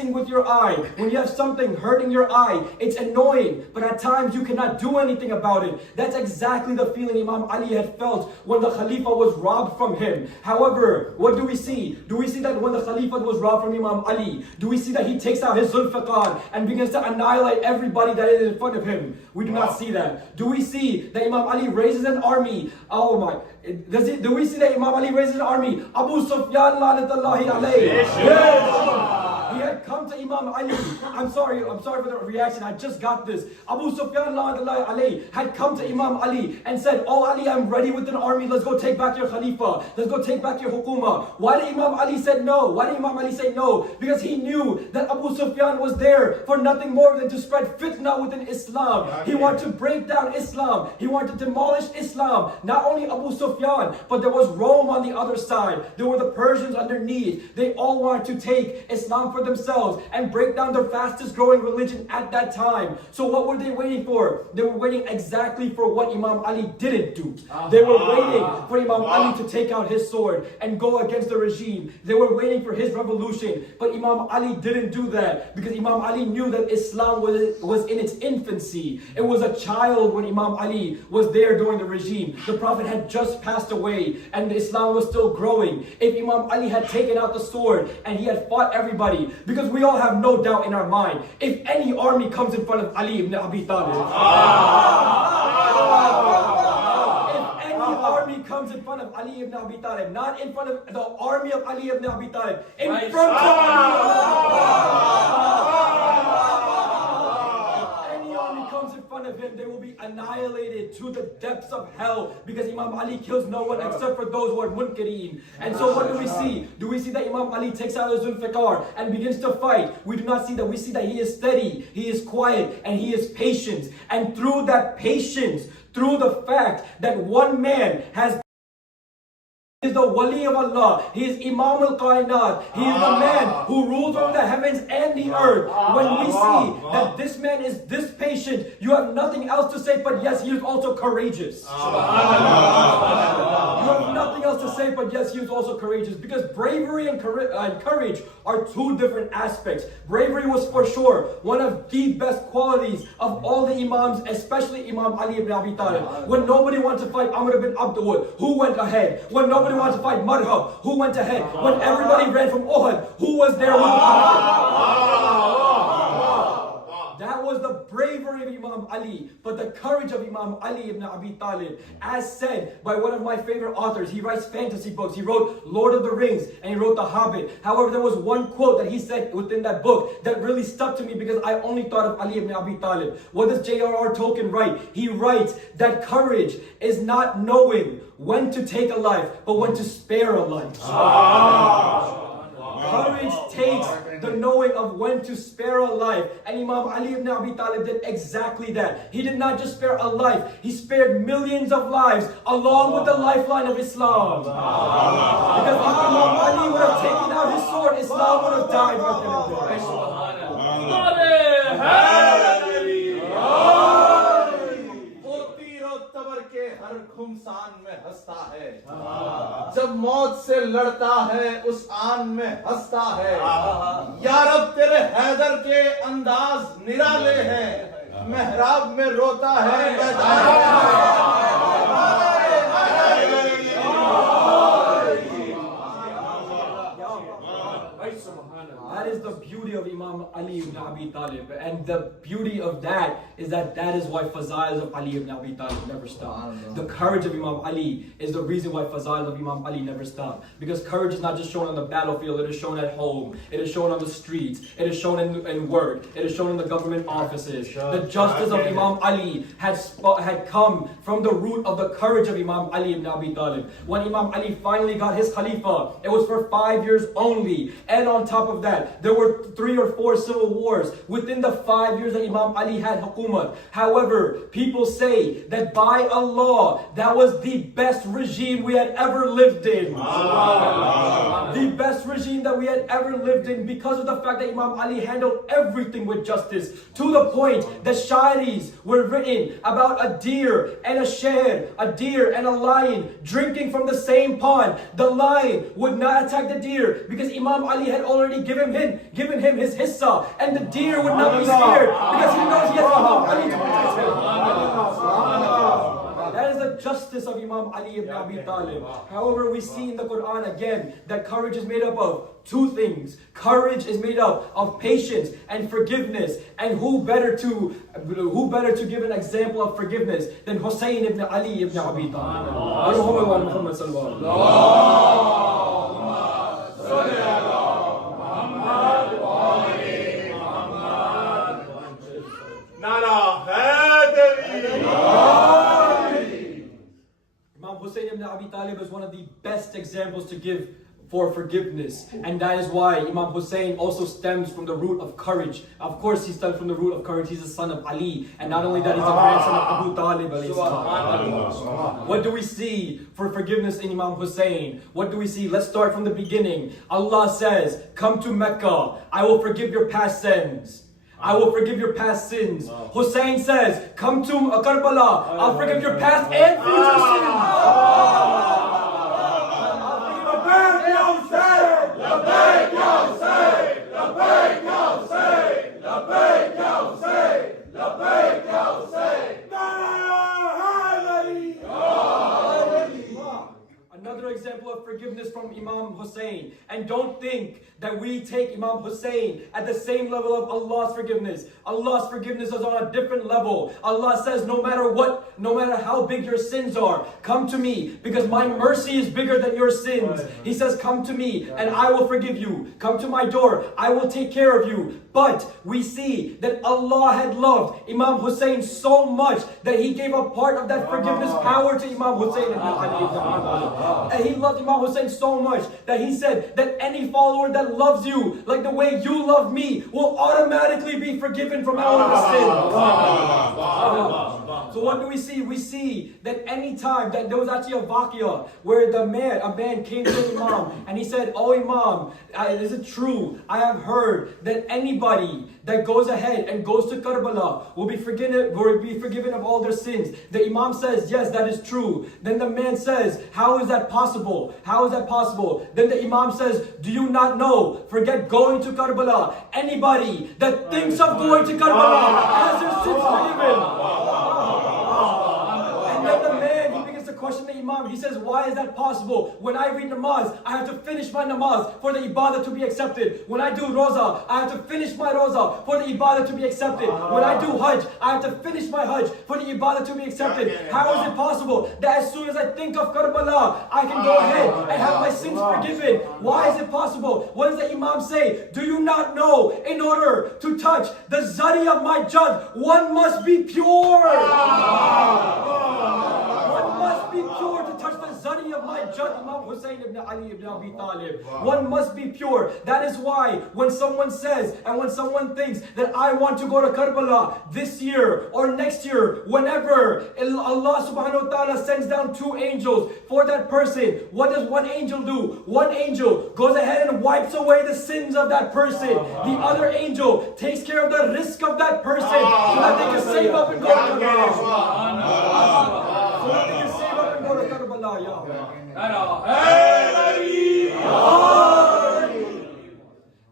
With your eye, when you have something hurting your eye, it's annoying, but at times you cannot do anything about it. That's exactly the feeling Imam Ali had felt when the Khalifa was robbed from him. However, what do we see? Do we see that when the Khalifa was robbed from Imam Ali, do we see that he takes out his Zulfiqar and begins to annihilate everybody that is in front of him? We do not see that. Do we see that Imam Ali raises an army? Oh my. Do we see that Imam Ali raises an army? Abu Sufyan la'natullahi alayhi. He had come to Imam Ali. I'm sorry for the reaction. I just got this. Abu Sufyan la'natullahi alayhi had come to Imam Ali and said, "Oh Ali, I'm ready with an army. Let's go take back your Khalifa. Let's go take back your Hukuma." Why did Imam Ali say no? Why did Imam Ali say no? Because he knew that Abu Sufyan was there for nothing more than to spread fitna within Islam. He wanted to break down Islam. He wanted to demolish Islam. Not only Abu Sufyan, but there was Rome on the other side. There were the Persians underneath. They all wanted to take Islam for themselves and break down their fastest growing religion at that time. So what were they waiting for? They were waiting exactly for what Imam Ali didn't do. They were waiting for Imam Ali to take out his sword and go against the regime. They were waiting for his revolution. But Imam Ali didn't do that because Imam Ali knew that Islam was in its infancy. It was a child when Imam Ali was there during the regime. The Prophet had just passed away and Islam was still growing. If Imam Ali had taken out the sword and he had fought everybody, because Because we all have no doubt in our mind. If any army comes in front of Ali ibn Abi Talib, if any army comes in front of Ali ibn Abi Talib, not in front of the army of Ali ibn Abi Talib, in front of of him, they will be annihilated to the depths of hell, because Imam Ali kills no one except for those who are munkareen. And so what do we see? Do we see that Imam Ali takes out his Zulfiqar and begins to fight? We do not see that. We see that he is steady, he is quiet, and he is patient. And through that patience, through the fact that one man is the wali of Allah, he is Imam al-Qainat, he is the man who rules over the heavens and the earth. When we see that this man is this patient, you have nothing else to say but yes, he is also courageous. You have nothing else to say but yes, he is also courageous, because bravery and courage are two different aspects. Bravery was for sure one of the best qualities of all the Imams, especially Imam Ali ibn Abi Talib. When nobody wanted to fight Amr ibn Abdul, who went ahead? When nobody wanted to fight Marhab, who went ahead? When everybody ran from Uhud, who was there? That was the bravery of Imam Ali, but the courage of Imam Ali ibn Abi Talib, as said by one of my favorite authors. He writes fantasy books. He wrote Lord of the Rings and he wrote The Hobbit. However, there was one quote that he said within that book that really stuck to me, because I only thought of Ali ibn Abi Talib. What does J.R.R. Tolkien write? He writes that courage is not knowing when to take a life, but when to spare a life. Courage takes the knowing of when to spare a life. And Imam Ali ibn Abi Talib did exactly that. He did not just spare a life, he spared millions of lives along with the lifeline of Islam. Because if Imam Ali would have taken out his sword, Islam would have died right then हर खुमसान में हंसता है, जब मौत से लड़ता है उस आन में हंसता है। यारब तेरे हैदर के अंदाज निराले हैं, मेहराब में रोता है मैदान That is the beauty of Imam Ali ibn Abi Talib, and the beauty of that is that is why Fazails of Ali ibn Abi Talib never stop. The courage of Imam Ali is the reason why Fazails of Imam Ali never stop, because courage is not just shown on the battlefield, it is shown at home, it is shown on the streets, it is shown in work, it is shown in the government offices. The justice of Imam Ali had come from the root of the courage of Imam Ali ibn Abi Talib. When Imam Ali finally got his Khalifa, it was for 5 years only, and on top of that, there were 3 or 4 civil wars within the 5 years that Imam Ali had Hukumat. However, people say that by Allah, that was the best regime we had ever lived in. The best regime that we had ever lived in, because of the fact that Imam Ali handled everything with justice, to the point that shairis were written about a deer and a sher, a deer and a lion drinking from the same pond. The lion would not attack the deer because Imam Ali had already given him his hissa, and the deer would not be scared because he knows he has Imam Ali to protect him. That is the justice of Imam Ali ibn Abi Talib. However, we see in the Quran again that courage is made up of 2 things. Courage is made up of patience and forgiveness. And who better to give an example of forgiveness than Hussein ibn Ali ibn Abi Talib? Imam Hussein ibn Abi Talib is one of the best examples to give for forgiveness, and that is why Imam Hussein also stems from the root of courage. Of course, he stems from the root of courage. He's the son of Ali, and not only that, he's the grandson of Abu Talib. What do we see for forgiveness in Imam Hussein? What do we see? Let's start from the beginning. Allah says, "Come to Mecca, I will forgive your past sins. I will forgive your past sins." Hussein says, "Come to Karbala, I'll forgive your past and future sins." Another example of forgiveness from Imam Hussein Hussein. And don't think that we take Imam Hussein at the same level of Allah's forgiveness. Allah's forgiveness is on a different level. Allah says, no matter what, no matter how big your sins are, come to me, because my mercy is bigger than your sins. He says, come to me and I will forgive you. Come to my door, I will take care of you. But we see that Allah had loved Imam Hussein so much that He gave a part of that forgiveness power to Imam Hussein ibn Ali ibn Abi Talib. And He loved Imam Hussein so much that He said that any follower that loves you like the way you love me will automatically be forgiven from all of his sins. So what do we see? We see that any time that there was actually a waqiyah where a man came to Imam and he said, oh Imam, is it true? I have heard that anybody that goes ahead and goes to Karbala will be forgiven of all their sins. The Imam says, yes, that is true. Then the man says, how is that possible? How is that possible? Then the Imam says, do you not know? Forget going to Karbala. Anybody that thinks of going to Karbala has their sins forgiven. And then the man, he begins to question the Imam. He says, why is that possible? When I read namaz, I have to finish my namaz for the ibadah to be accepted. When I do roza, I have to finish my roza for the ibadah to be accepted. When I do hajj, I have to finish my hajj for the ibadah to be accepted. How is it possible that as soon as I think of Karbala, I can go ahead and have my sins forgiven? Why is it possible? What does the Imam say? Do you not know, in order to touch the zari of my judge, one must be pure. One must be pure to touch the zari of my judge, Imam Hussein ibn Ali ibn Abi Talib. One must be pure. That is why when someone says and when someone thinks that I want to go to Karbala this year or next year, whenever Allah subhanahu wa ta'ala sends down two angels for that person, what does one angel do? One angel goes ahead and wipes away the sins of that person. The other angel takes care of the risk of that person so that they can save up and go to Karbala.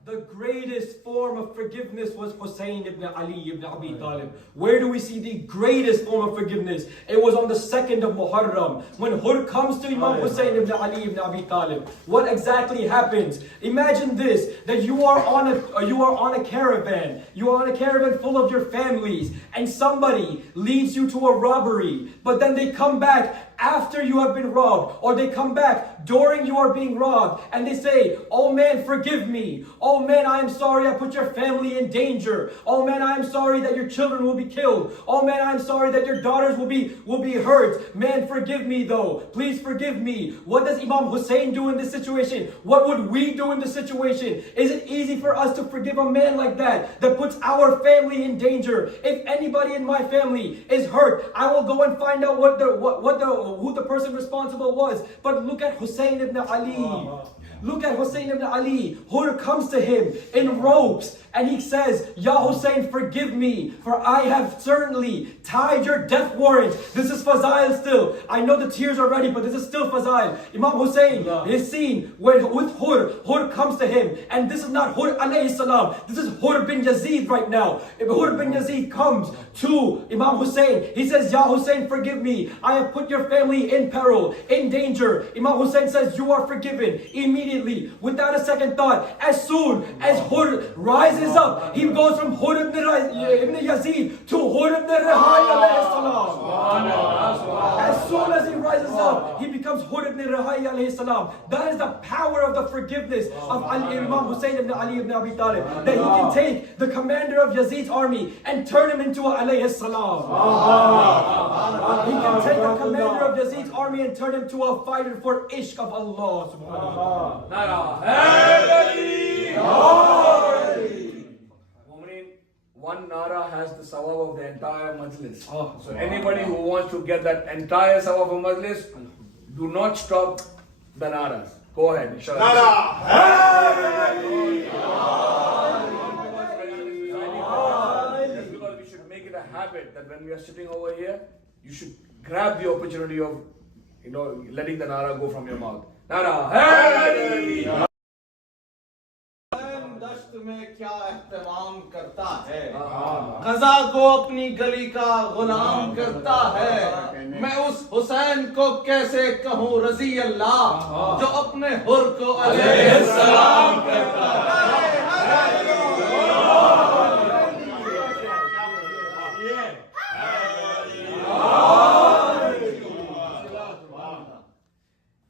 The greatest form of forgiveness was Hussein ibn Ali ibn Abi Talib. Where do we see the greatest form of forgiveness? It was on the 2nd of Muharram when Hur comes to Imam Hussein ibn Ali ibn Abi Talib. What exactly happens? Imagine this, that you are on a caravan. You are on a caravan full of your families, and somebody leads you to a robbery, but then they come back after you have been robbed, or they come back during you are being robbed, and they say, oh man, forgive me. Oh man, I am sorry I put your family in danger. Oh man, I am sorry that your children will be killed. Oh man, I am sorry that your daughters will be hurt. Man, forgive me though. Please forgive me. What does Imam Hussein do in this situation? What would we do in this situation? Is it easy for us to forgive a man like that puts our family in danger? If anybody in my family is hurt, I will go and find out who the person responsible was. But look at Hussein ibn Ali. Look at Hussein ibn Ali. Hur comes to him in ropes and he says, Ya Hussein, forgive me, for I have certainly tied your death warrant. This is Fazail still. I know the tears are ready, but this is still Fazail. Imam Hussein is seen with Hur. Hur comes to him, and this is not Hur alayhi salam. This is Hur bin Yazid right now. Hur bin Yazid comes to Imam Hussein. He says, Ya Hussein, forgive me. I have put your family in peril, in danger. Imam Hussein says, you are forgiven. Immediately, without a second thought, as soon as Hur rises up, he goes from Hur ibn Yazid to Hur ibn Rayyan alayhi salam. As soon as he rises up, he becomes Hur ibn Rayyan alayhi salam. That is the power of the forgiveness of Imam Hussein ibn Ali ibn Abi Talib. That he can take the commander of Yazid's army and turn him into a alayhi salam. He can take the commander of Yazid's army and turn him to a fighter for ishq of Allah subhanahu wa ta'ala. One nara has the sawab of the entire majlis. So anybody who wants to get that entire sawab of majlis, do not stop the naras. Go ahead, inshallah. Just because we should make it a habit that when we are sitting over here, you should grab the opportunity of, letting the nara go from your mouth. Nara. में क्या एहतमाम करता है, कज़ा को अपनी गली का गुलाम करता है। मैं उस हुसैन को कैसे कहूँ रज़ी अल्लाह, जो अपने हुर को अलैहिस्सलाम करता है।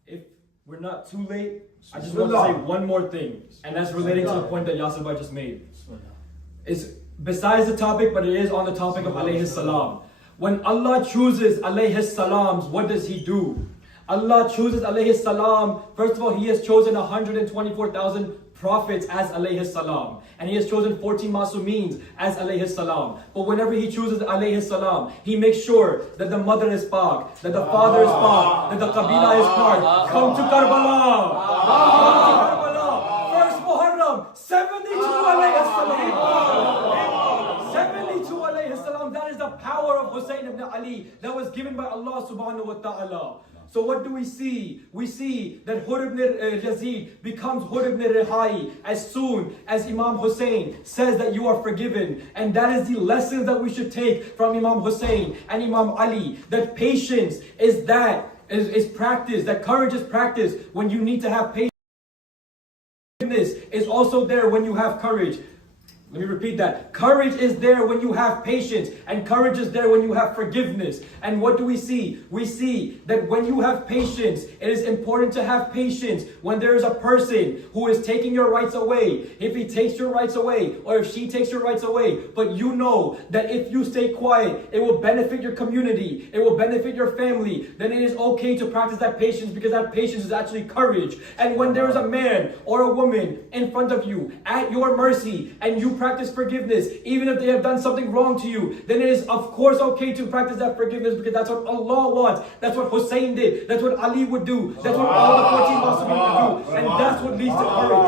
If we're not too late, I just want to say one more thing, and that's relating to the point that Yasir Bhai just made. It's besides the topic, but it is on the topic of alayhi salam. When Allah chooses alayhi salams, what does He do? Allah chooses alayhi salam. First of all, He has chosen 124,000 prophets as alayhi salam, and He has chosen 14 masumeens as alayhi salam. But whenever He chooses alayhi salam, He makes sure that the mother is pak, that the father is pak, that the qabila is pak. Come to Karbala. Come to Karbala. First Muharram, 72 alayhi salam. 72 alayhi salam. That is the power of Hussein ibn Ali that was given by Allah subhanahu wa ta'ala. So what do we see? We see that Hur ibn Yazid becomes Hur ibn Rihai as soon as Imam Hussein says that you are forgiven. And that is the lessons that we should take from Imam Hussein and Imam Ali. That patience is practice, that courage is practice when you need to have patience. Forgiveness is also there when you have courage. Let me repeat that. Courage is there when you have patience, and courage is there when you have forgiveness. And what do we see? We see that when you have patience, it is important to have patience when there is a person who is taking your rights away. If he takes your rights away, or if she takes your rights away, but you know that if you stay quiet, it will benefit your community, it will benefit your family, then it is okay to practice that patience, because that patience is actually courage. And when there is a man or a woman in front of you at your mercy, and you practice forgiveness, even if they have done something wrong to you, then it is of course okay to practice that forgiveness, because that's what Allah wants. That's what Hussein did. That's what Ali would do. That's what all the 14 Muslims would do. And that's what leads to courage.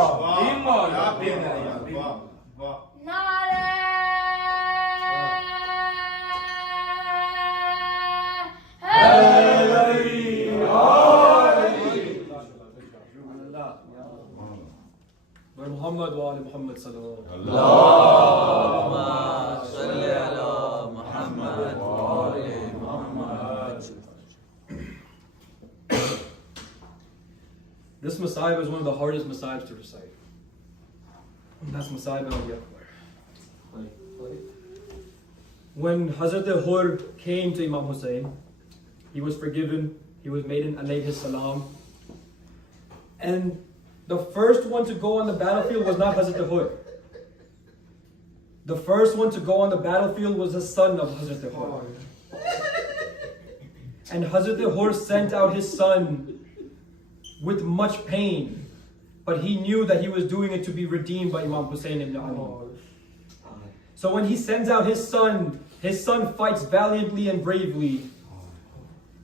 Muhammad wa ali Muhammad sallallahu alaihi wasallam. Allahumma salli ala Muhammad wa ali Muhammad. This Masayib is one of the hardest Masayibs to recite. That's Masayib al-Akbar. When Hazrat Hur came to Imam Hussein, he was forgiven, he was made an alayhi salam. And the first one to go on the battlefield was not Hazrat Hur. The first one to go on the battlefield was the son of Hazrat Hur. And Hazrat Hur sent out his son with much pain, but he knew that he was doing it to be redeemed by Imam Hussein ibn Ali. So when he sends out his son fights valiantly and bravely.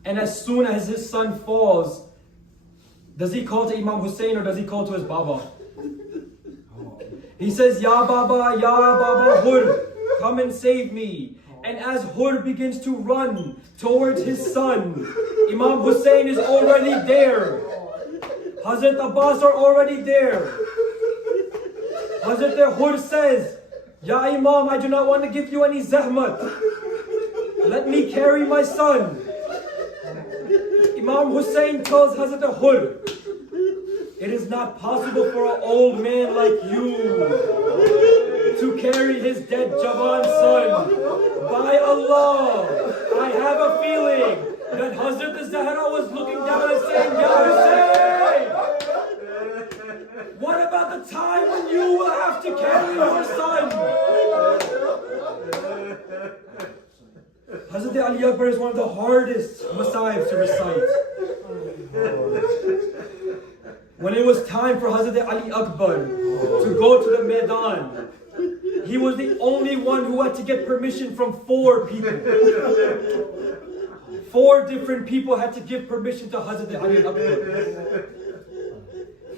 And as soon as his son falls, does he call to Imam Hussein or does he call to his Baba? He says, Ya Baba, Hur, come and save me. And as Hur begins to run towards his son, Imam Hussein is already there. Hazrat Abbas are already there. Hazrat Hur says, Ya Imam, I do not want to give you any zahmat. Let me carry my son. Imam Hussein tells Hazrat Hur, it is not possible for an old man like you to carry his dead Jawan son. By Allah, I have a feeling that Hazrat Zahra was looking down and saying, Ya Hussein, what about the time when you will have to carry your son? Hazrat Ali Akbar is one of the hardest Masayibs to recite. When it was time for Hazrat Ali Akbar to go to the Maidan, he was the only one who had to get permission from 4 people. 4 different people had to give permission to Hazrat Ali Akbar.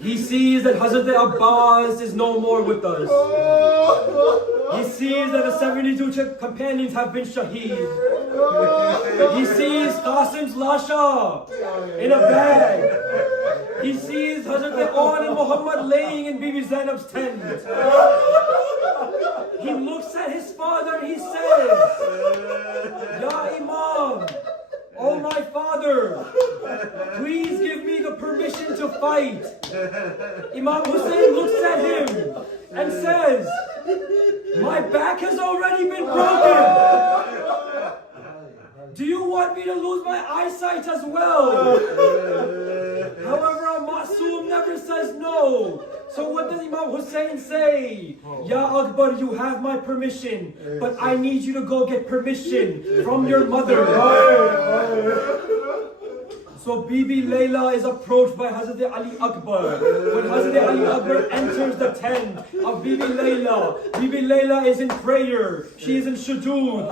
He sees that Hazrat Abbas is no more with us. He sees that the 72 companions have been shaheed. He sees Qasim's lasha in a bag. He sees Hazrat On and Muhammad laying in Bibi Zainab's tent. He looks at his father and he says, Ya Imam, oh my father, please give me the permission to fight. Imam Hussein looks at him and says, my back has already been broken. Do you want me to lose my eyesight as well? However, a Masoom never says no. So what does Imam Hussein say? Ya Akbar, you have my permission, but I need you to go get permission from your mother. So Bibi Layla is approached by Hazrat Ali Akbar. When Hazrat Ali Akbar enters the tent of Bibi Layla is in prayer. She is in sujood,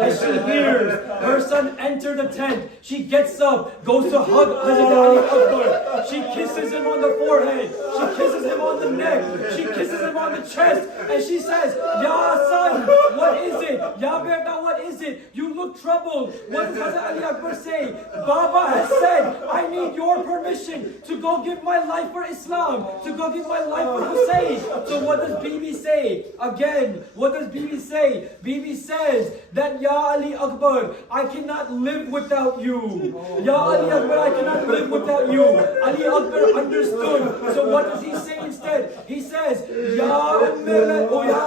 as she hears her son enter the tent. She gets up, goes to hug Hazrat Ali Akbar. She kisses him on the forehead. She kisses him on the neck. She kisses him on the chest. And she says, Ya son, what is it? Ya beta, what is it? You look troubled. What does Hazrat Ali Akbar say? Baba has said, I need your permission to go give my life for Islam, to go give my life for Hussein. So what does Bibi say? Again, what does Bibi say? Bibi says that Ya Ali Akbar, I cannot live without you. Ya Ali Akbar, I cannot live without you. Ali Akbar understood. So what does he say instead? He says, Ya Umm Layla,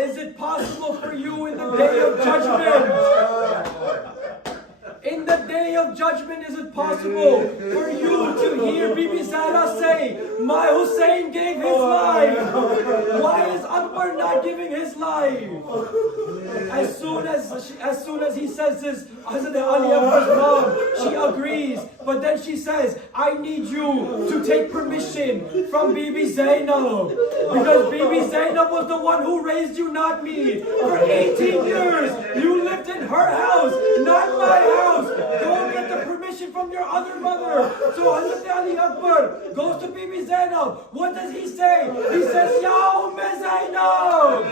is it possible for you in the day of judgment? In the day of judgment, is it possible for you to hear Bibi Zahra say, my Hussein gave his life? Why is Akbar not giving his life? As soon as he says this, Hazrat Ali Akbar's mom, she agrees. But then she says, I need you to take permission from Bibi Zainab. Because Bibi Zainab was the one who raised you, not me. For 18 years, you lived in her house, not my house. Go get the permission from your other mother. So Hazrat Ali Akbar goes to Bibi Zainab. What does he say? He says, Ya Umm Zainab,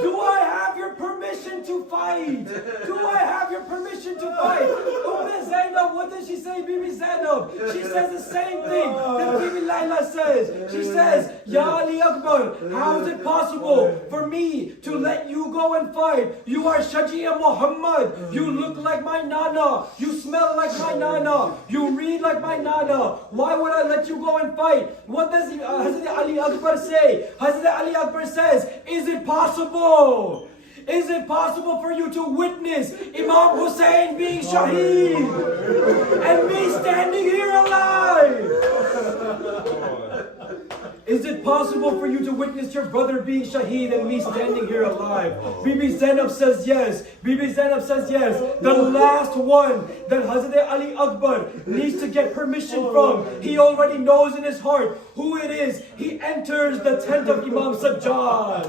do I have your permission to fight? Do I have your permission to fight? Umm Zainab, what does she say, Bibi Zainab? She says the same thing that Bibi Layla says. She says, Ya Ali Akbar, how is it possible for me to let you go and fight? You are Shajia Muhammad. You look like my nana. You smell like my nana. You read like my nana. Why would I let you go and fight? What does Hazrat Ali Akbar say? Hazrat Ali Akbar says, is it possible? Is it possible for you to witness Imam Hussein being Shaheed and me standing here alive? Is it possible for you to witness your brother being Shaheed and me standing here alive? Bibi Zainab says yes. Bibi Zainab says yes. The last one that Hazrat Ali Akbar needs to get permission from, he already knows in his heart who it is. He enters the tent of Imam Sajjad.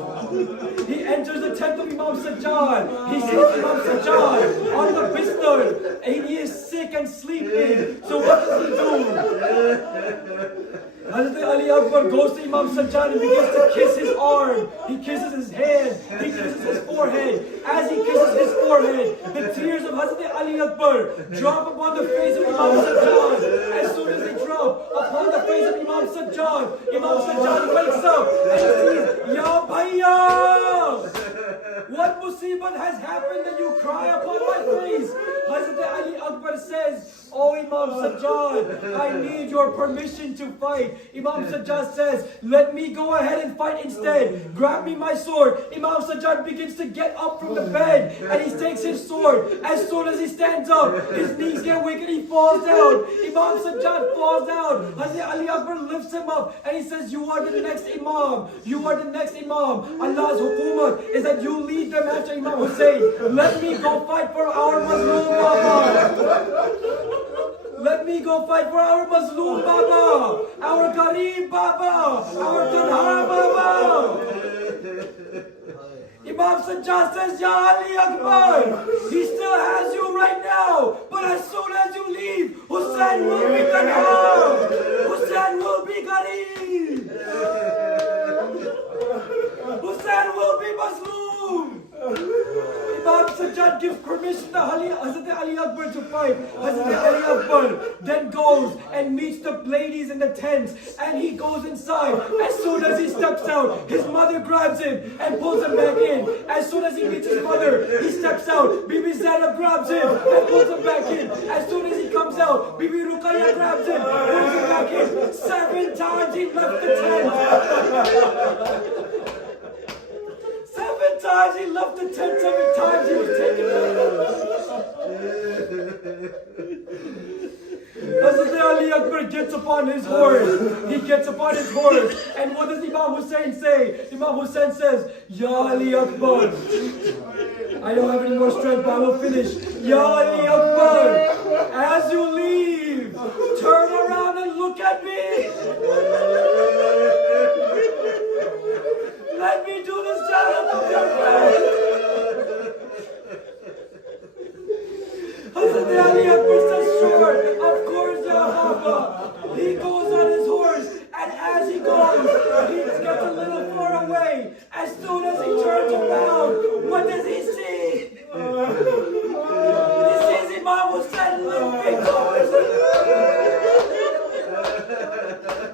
He enters the tent of Imam Sajjad. He sees Imam Sajjad on the bistar and he is sick and sleeping. So what does he do? Hazrat Ali Akbar goes to Imam Sajjad and begins to kiss his arm. He kisses his hand. He kisses his forehead. As he kisses his forehead, the tears of Hazrat Ali Akbar drop upon the face of Imam Sajjad. As soon as they drop upon the face of Imam Sajjad wakes up and he sees, Ya Bhaiya! What musibat has happened that you cry upon my face? Hazrat Ali Akbar says, Oh Imam Sajjad, I need your permission to fight. Imam Sajjad says, let me go ahead and fight instead. Grab me my sword. Imam Sajjad begins to get up from the bed and he takes his sword. As soon as he stands up, his knees get weak and he falls down. Imam Sajjad falls down. Hazrat Ali Akbar lifts him up and he says, you are the next Imam. You are the next Imam. Allah's hukumat is that you lead them after Imam Hussein. Let me go fight for our Mazloom Baba. Let me go fight for our Mazloom Baba, our Garib Baba, our Tanha Baba. Imam Sajjad says, Ya Ali Akbar, he still has you right now, but as soon as you leave, Hussein will be Tanha, Hussein will be Garib, Hussein will be Mazloom. Imam Judge gives permission to Hazrat Ali Akbar to fight. Hazrat Ali Akbar then goes and meets the ladies in the tents, and he goes inside. As soon as he steps out, his mother grabs him and pulls him back in. As soon as he meets his mother, he steps out. Bibi Zainab grabs him and pulls him back in. As soon as he comes out, Bibi Ruqayya grabs him, pulls him back in. 7 times he left the tent. 7 times he left the tent, 7 times he was taken Hazrat Ali Akbar gets upon his horse. He gets upon his horse. And what does Imam Hussain say? Imam Hussain says, Ya Ali Akbar. I don't have any more strength, but I will finish. Ya Ali Akbar, as you leave, turn around and look at me. Let me do this job of your friend. Hazrat Ali Akbar says, sure, of course, Ya Baba. He goes on his horse, and as he goes, he gets a little far away. As soon as he turns around, what does he see? He sees Imam Hussain limping towards him.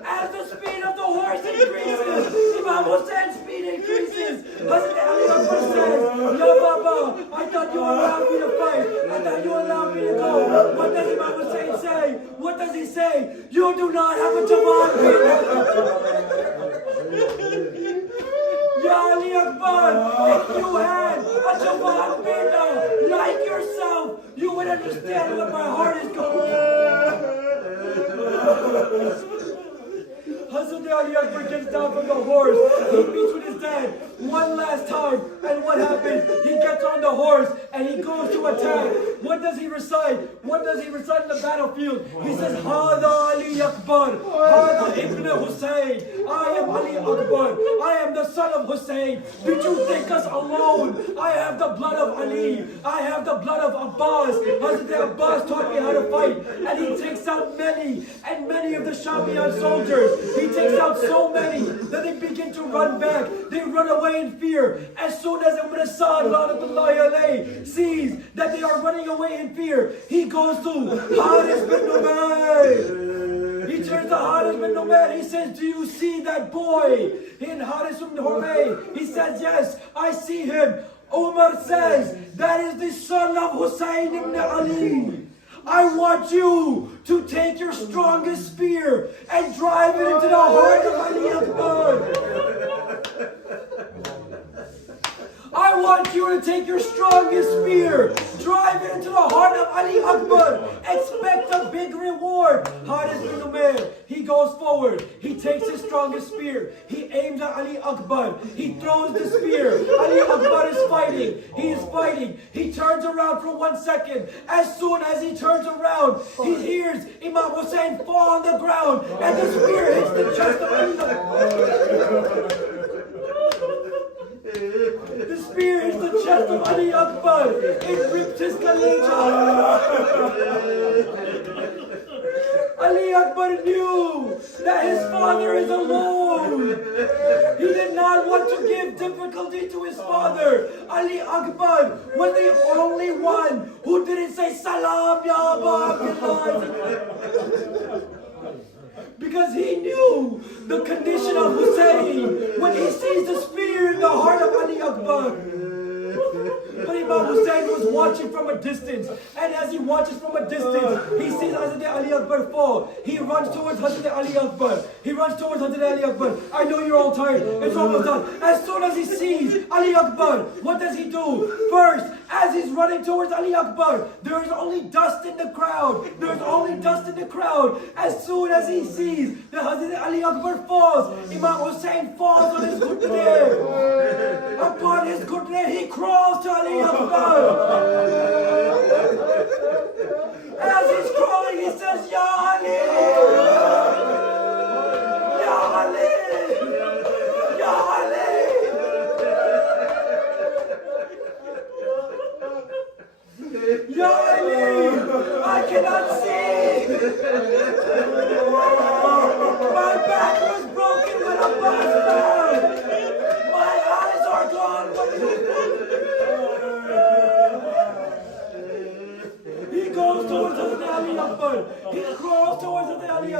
As the speed of the horse increases, Imam Hussein's speed increases. Hazrat Ali Akbar says, Ya Baba, I thought you allowed me to fight. I thought you allowed me to go. What does Imam Hussain say? What does he say? You do not have a Jawad Bina. Ya Ali Akbar, if you had a Jawad Bina like yourself, you would understand what my heart is going through. Hazrat Ali Akbar gets down from the horse. He meets with his dad one last time. And what happens? He gets on the horse and he goes to attack. What does he recite? What does he recite in the battlefield? He says, Hada Ali Akbar, Hada Ibn Hussain. I am Ali Akbar. I am the son of Hussain. Did you think us alone? I have the blood of Ali. I have the blood of Abbas. Hazrat Abbas taught me how to fight. And he takes out many and many of the Shamiyan soldiers. He takes out so many that they begin to run back. They run away in fear. As soon as Ibn Sa'd sees that they are running away in fear, he goes to Haris bin Numayr. He turns to Haris bin Numayr. He says, do you see that boy in Haris bin Numayr? He says, yes, I see him. Umar says, that is the son of Hussain ibn Ali. I want you to take your strongest spear and drive it into the heart of Ali Akbar. I want you to take your strongest spear, drive it into the heart of Ali Akbar. Expect a big reward. Haris bin Numayr, he goes forward. He takes his strongest spear. He aims at Ali Akbar. He throws the spear. Ali Akbar is fighting. He is fighting. He turns around for 1 second. As soon as he turns around, he hears Imam Hussain fall on the ground, and the spear hits the chest of Ali Akbar. The spear hits the chest of Ali Akbar. It ripped his kaleja. Ali Akbar knew that his father is alone. He did not want to give difficulty to his father. Ali Akbar was the only one who didn't say Salam Ya Abba. Because he knew the condition of Hussein when he sees the spear in the heart of Ali Akbar. But Imam Hussain was watching from a distance, and as he watches from a distance, he sees Hazrat Ali Akbar fall. He runs towards Hazrat Ali Akbar. He runs towards Hazrat Ali Akbar. I know you're all tired. It's almost done. As soon as he sees Ali Akbar, what does he do? First, as he's running towards Ali Akbar, there is only dust in the crowd. There's only dust in the crowd. As soon as he sees that Hazrat Ali Akbar falls, Imam Hussain falls on his ghutne. Upon his ghutne, he crawls to Ali Akbar. As he's crawling, he says, Ya Ali! Ya Ali! Ya Ali! Ya Ali! I cannot see! My back was broken when I was down! My eyes are gone!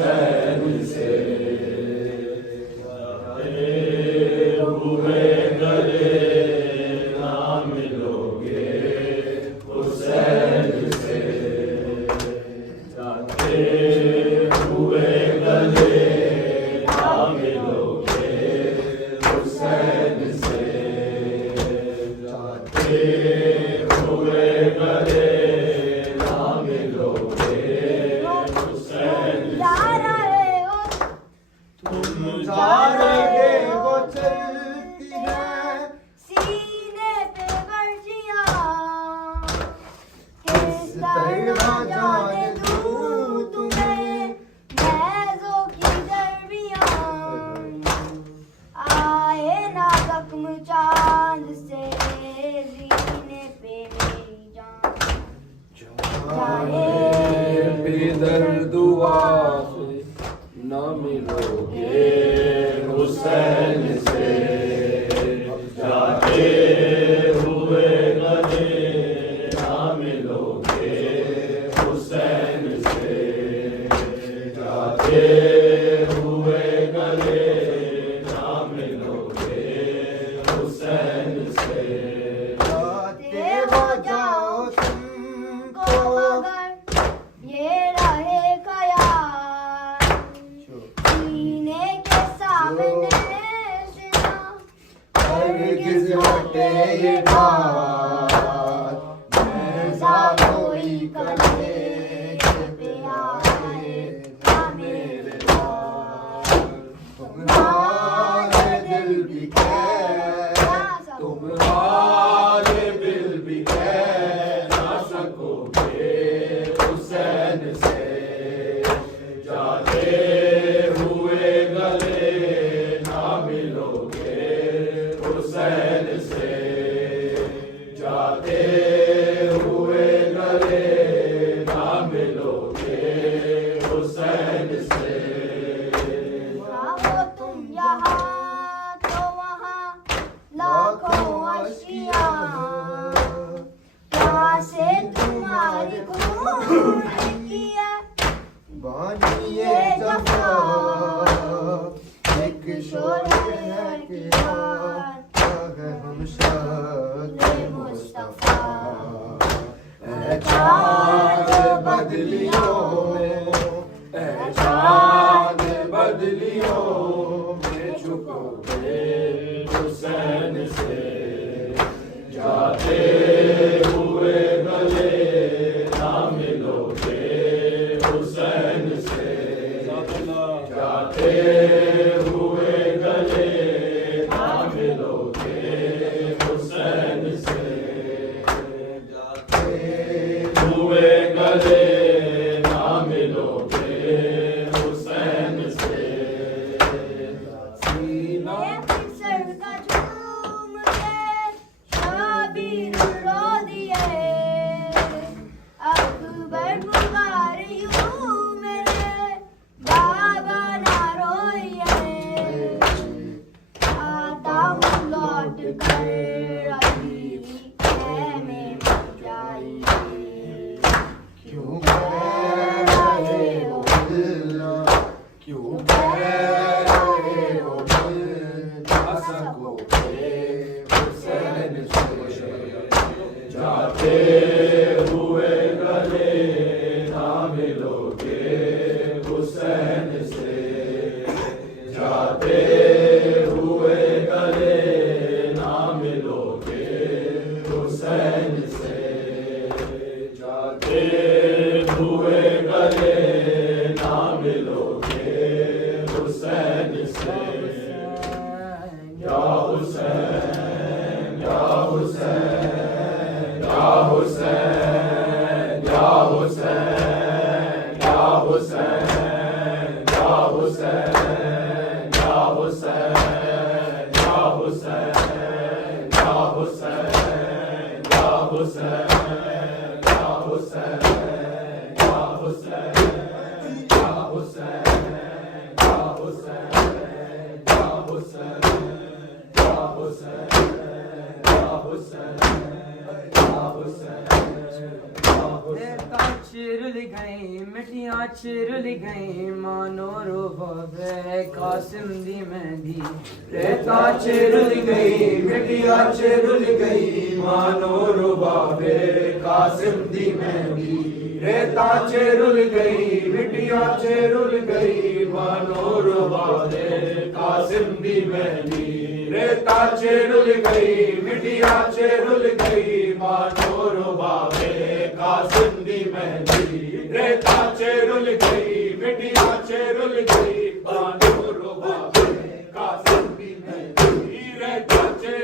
Hussain से जाते हुए गले ना मिलोगे हुसैन से जाते हुए गले ना मिलोगे हुसैन से जाते हुए गले ना मिलोगे हुसैन जा रहे हो तुम जा रहे हो चलती है सीने पे वर्जियां किस तरह जाने दूं तुम्हें महज़ों की दरमियां आए ना जख्म चांद से सीने पे मेरी जान जाए बेदर्द दुआ से ना मिलोगे हुसैन से जाते हुए गले ना मिलोगे हुसैन से जाते हुए गले ना मिलोगे हुसैन से जाते हो जाओ तुमको मगर ये रहे ख्याल सीने के सामने सिना हरगिज़ हटे ये बात ऐसा कोई कलेज पे आए ना मेरे पास तुम्हारे दिल भी तुम्हारे दिल भी कह ना सकोगे हुसैन से जाते हुए गले ना मिलोगे हुसैन से जाते हुए गले ना मिलोगे हुसैन से हो तुम यहाँ तो वहाँ लाखों अशियाँ क्या से तुम्हारी खून की है बानिए जफा एक शोर है कि बात है हम शक्ल मुस्तफा चाँद बदलियों चाँद बदलियों में छुपोगे हुसैन से जाते हुए गले ना मिलोगे हुसैन से जाते हुए गले ना मिलोगे हुसैन से जाते हुए गले ना मिलोगे हुसैन से सीना सर का झूम के शाबीर रो दिए अकबर पुकार यूं मेरे बाबा ना रोइए आता हूँ लौट कर अभी खेमे में जाइए क्यों कह रहे हो दिल क्यों कह रहे हो दिल जा सकोगे हुसैन से जाते हुए गले ना मिलोगे हुसैन से जाते हुए गले ना मिलोगे हुसैन से जाते हुए गले ना मिलोगे हुसैन से या हुसैन या हुसैन या हुसैन या हुसैन या हुसैन या हुसैन या हुसैन या हुसैन या हुसैन या हुसैन या हुसैन या हुसैन या हुसैन या हुसैन या हुसैन या हुसैन या हुसैन या हुसैन रुल गई मिठियां रुल गई मानो रुबाबे कासिम दी मेहंदी रेता रुल गई मिठियां रुल गई मानो रुबाबे कासिम दी मेहंदी रेता रुल गई मिठियां रुल गई मानो रुबाबे कासिम दी मेहंदी रेता रुल गई मिठियां रुल गई मानो रुबाबे कासिम दी मेहंदी रेता रुल गई मिठियां रुल गई मानो रुबाबे कासिम दी मेहंदी रेता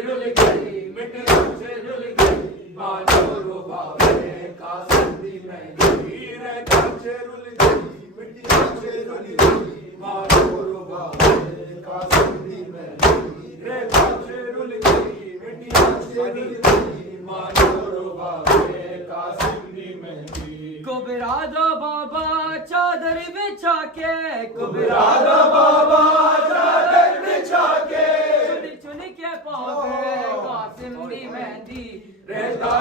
रुल गई मिठियां रुल गई मानो रुबाबे कासिम दी मेहंदी रेता रुल गई मिठियां रुल गई मानो रुबाबे कासिम दी मेहंदी रेता रुल गई मिठियां रुल गई मानो रुबाबे कासिम दी मेहंदी कुबरादा बाबा चादर बिछा के कुबरादा बाबा चादर बिछा के चुन चुन के पावे कासिम दी मेहंदी रेता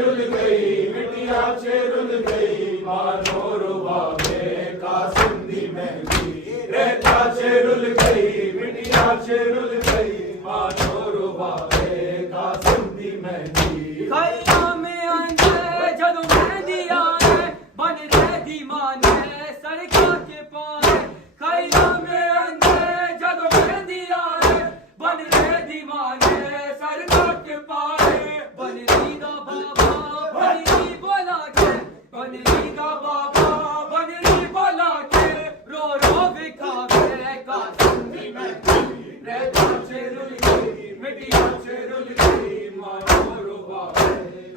रुल गई मिठियां रुल गई मानो रुबाबे कासिम दी मेहंदी रेता रुल गई मिठियां रुल गई मानो रुबाबे कासिम दी मेहंदी खैया में आंदे जदों मेहंदी आए बन रहदी माने सड़का के पाए खैया में आंदे जदों मेहंदी आए बन रहदी माने सड़का के पाए बन रीदा बाबा बन री बोला के बन रीदा बाबा बन री बोला के रो रो बिखावे कासिम दी मेहंदी रेता रुल गई मिठियां रुल गई मानो रुबाबे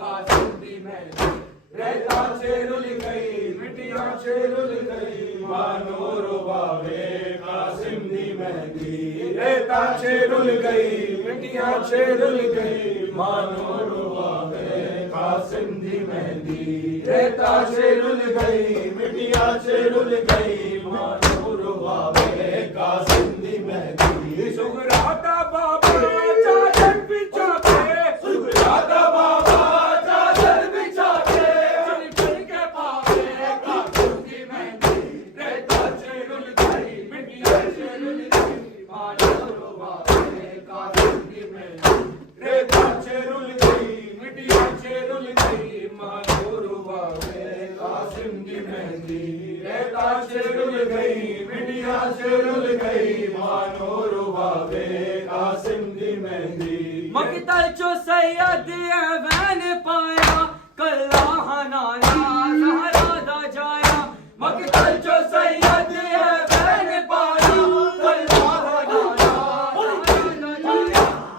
कासिम दी मेहंदी रेता रुल गई मिठियां रुल गई मानो रुबाबे कासिम दी मेहंदी रेता रुल गई मिठियां रुल गई मानो रुबाबे कासिम दी मेहंदी रेता रुल गई मिठियां रुल गई मानो रुबाबे कासिम दी मेहंदी सुगराता बाबा चादर बिछा के सुगराता बाबा चादर बिछा के चुन चुन के पावे कासिम दी मेहंदी रेता रुल गई मिठियां रुल गई मानो रुबाबे कासिम दी मेहंदी रेता रुल गई मिठियां रुल गई मानो रुबाबे कासिम दी मेहंदी रेता रुल गई मिठियां रुल गई मानो रुबाबे कासिम दी मेहंदी मकतल चो सैयद वैन पाया कल्ला हनाया सहरा दा जाया मकतल चो सैयद वैन पाया कल्ला हनाया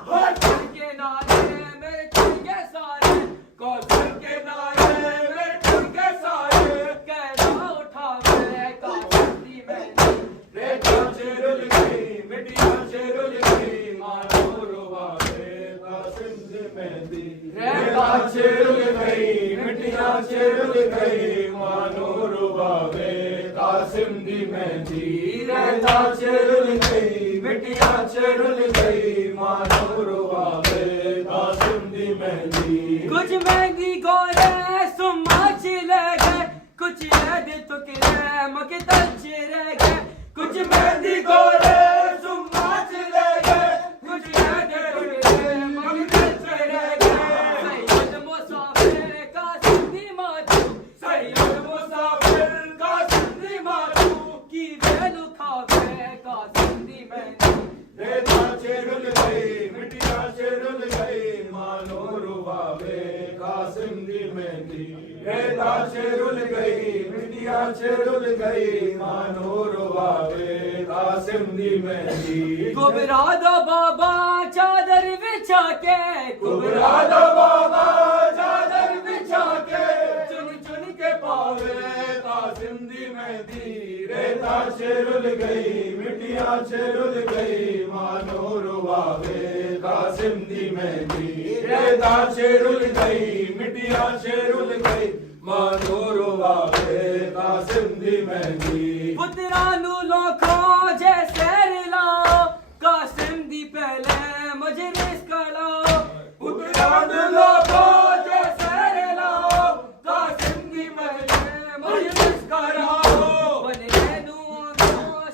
कौसर के नारे मेरे चुनके सारे कौसर के नारे मेरे चुनके सारे कहना उठावे कासिम दी मेहंदी रेता रुल गई मिठियां रुल गई मानो रुबाबे कासिम दी मेहंदी रेता रुल गई मिठियां रुल गई मानो रुबाबे कासिम दी मेहंदी रेता रुल गई मिठियां रुल गई मानो रुबाबे कासिम दी मेहंदी कुछ मेहंदी गोरे सुमा चिले गए कुछ याद तो किले मकतल रह गए कुछ मेहंदी गोरे सुमा चिले गए कुछ याद तो किले मकतल रह गए सैयद मुसाफिर कासिम दी मातू सैयद मुसाफिर कासिम दी मातू की बेलू खावे कासिम दी मेहंदी रेता रुल गई मिठियां रुल गई मानो रुबाबे कासिम दी मेहंदी रेता रुल गई मिठियां रुल गई मानो रुबाबे कासिम दी मेहंदी कुबरादा बाबा चादर बिछा के कुबरादा बाबा चादर बिछा के चुन चुन के पावे कासिम दी मेहंदी रेता रुल गई मिठियां रुल गई मानो रुबाबे कासिम दी मेहंदी रेता रुल गई मिठियां रुल गई मानो रुबाबे कासिम दी मेहंदी पुत्रा नू लोखो जैसे रिलाओ कासिम दी पहले मजलिस कराओ पुत्रा नू लोखो जैसे रिलाओ कासिम दी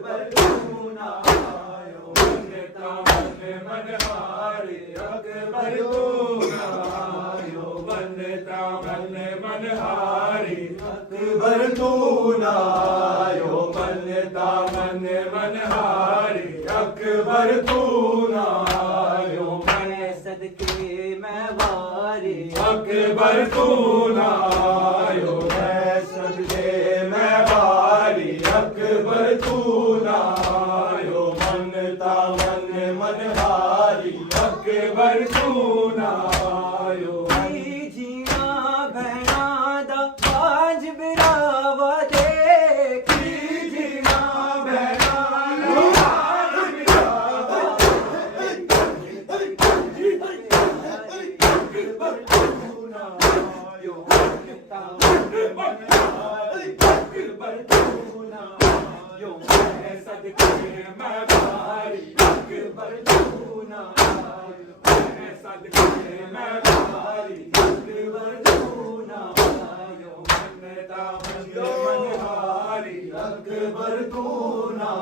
अकबर तू ना आयो मनता मन मनहारी अकबर तू ना आयो मनता मन मनहारी अकबर तू ना आयो मनता मन मनहारी अकबर तू ना आयो मैं सदके मैं वारी अकबर तू ना आयो मैं सदके मैं वारी अकबर तू ना आयो मनता मन मनहारी अकबर तू ना आयो जीना बहना दा आज बिरावा दे जीना बहना आज बिरावा अकबर तू ना आयो मनता मन मनहारी अकबर तू ना आयो मैं सदके मैं वारी अकबर तू ना आयो मैं सदके मैं वारी अकबर तू ना आयो मनता मन मनहारी अकबर तू ना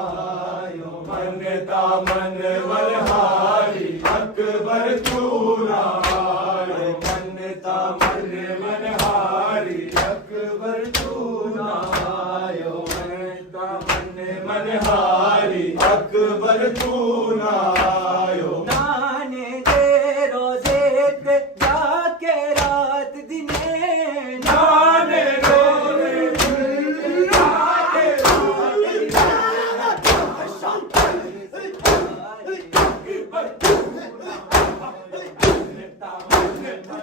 आयो मनता मन मनहारी अकबर तू ना आयो मनता मन मनहारी अकबर तू ना आयो मनता मन मनहारी अकबर तू ना आयो नाने दे रोजे पे जाके रात दिने नाने रोजे जाके रात अकबर तू ना आयो मनता मन मनहारी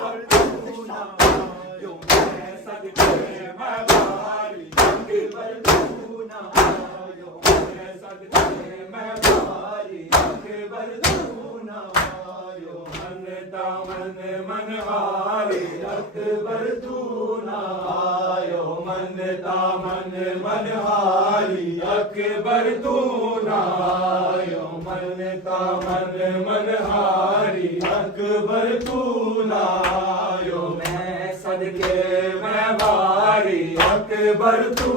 अकबर तू ना आयो मैं सदके मैं वारी अकबर तू ना आयो मैं सदके मैं वारी अकबर तू ना आयो मनता मन मनहारी अकबर तू ना आयो मनता मन मनहारी अकबर तू ना आयो मनता मन मनहारी अकबर तू ना आयो मैं सदके मैं वारी अकबर तू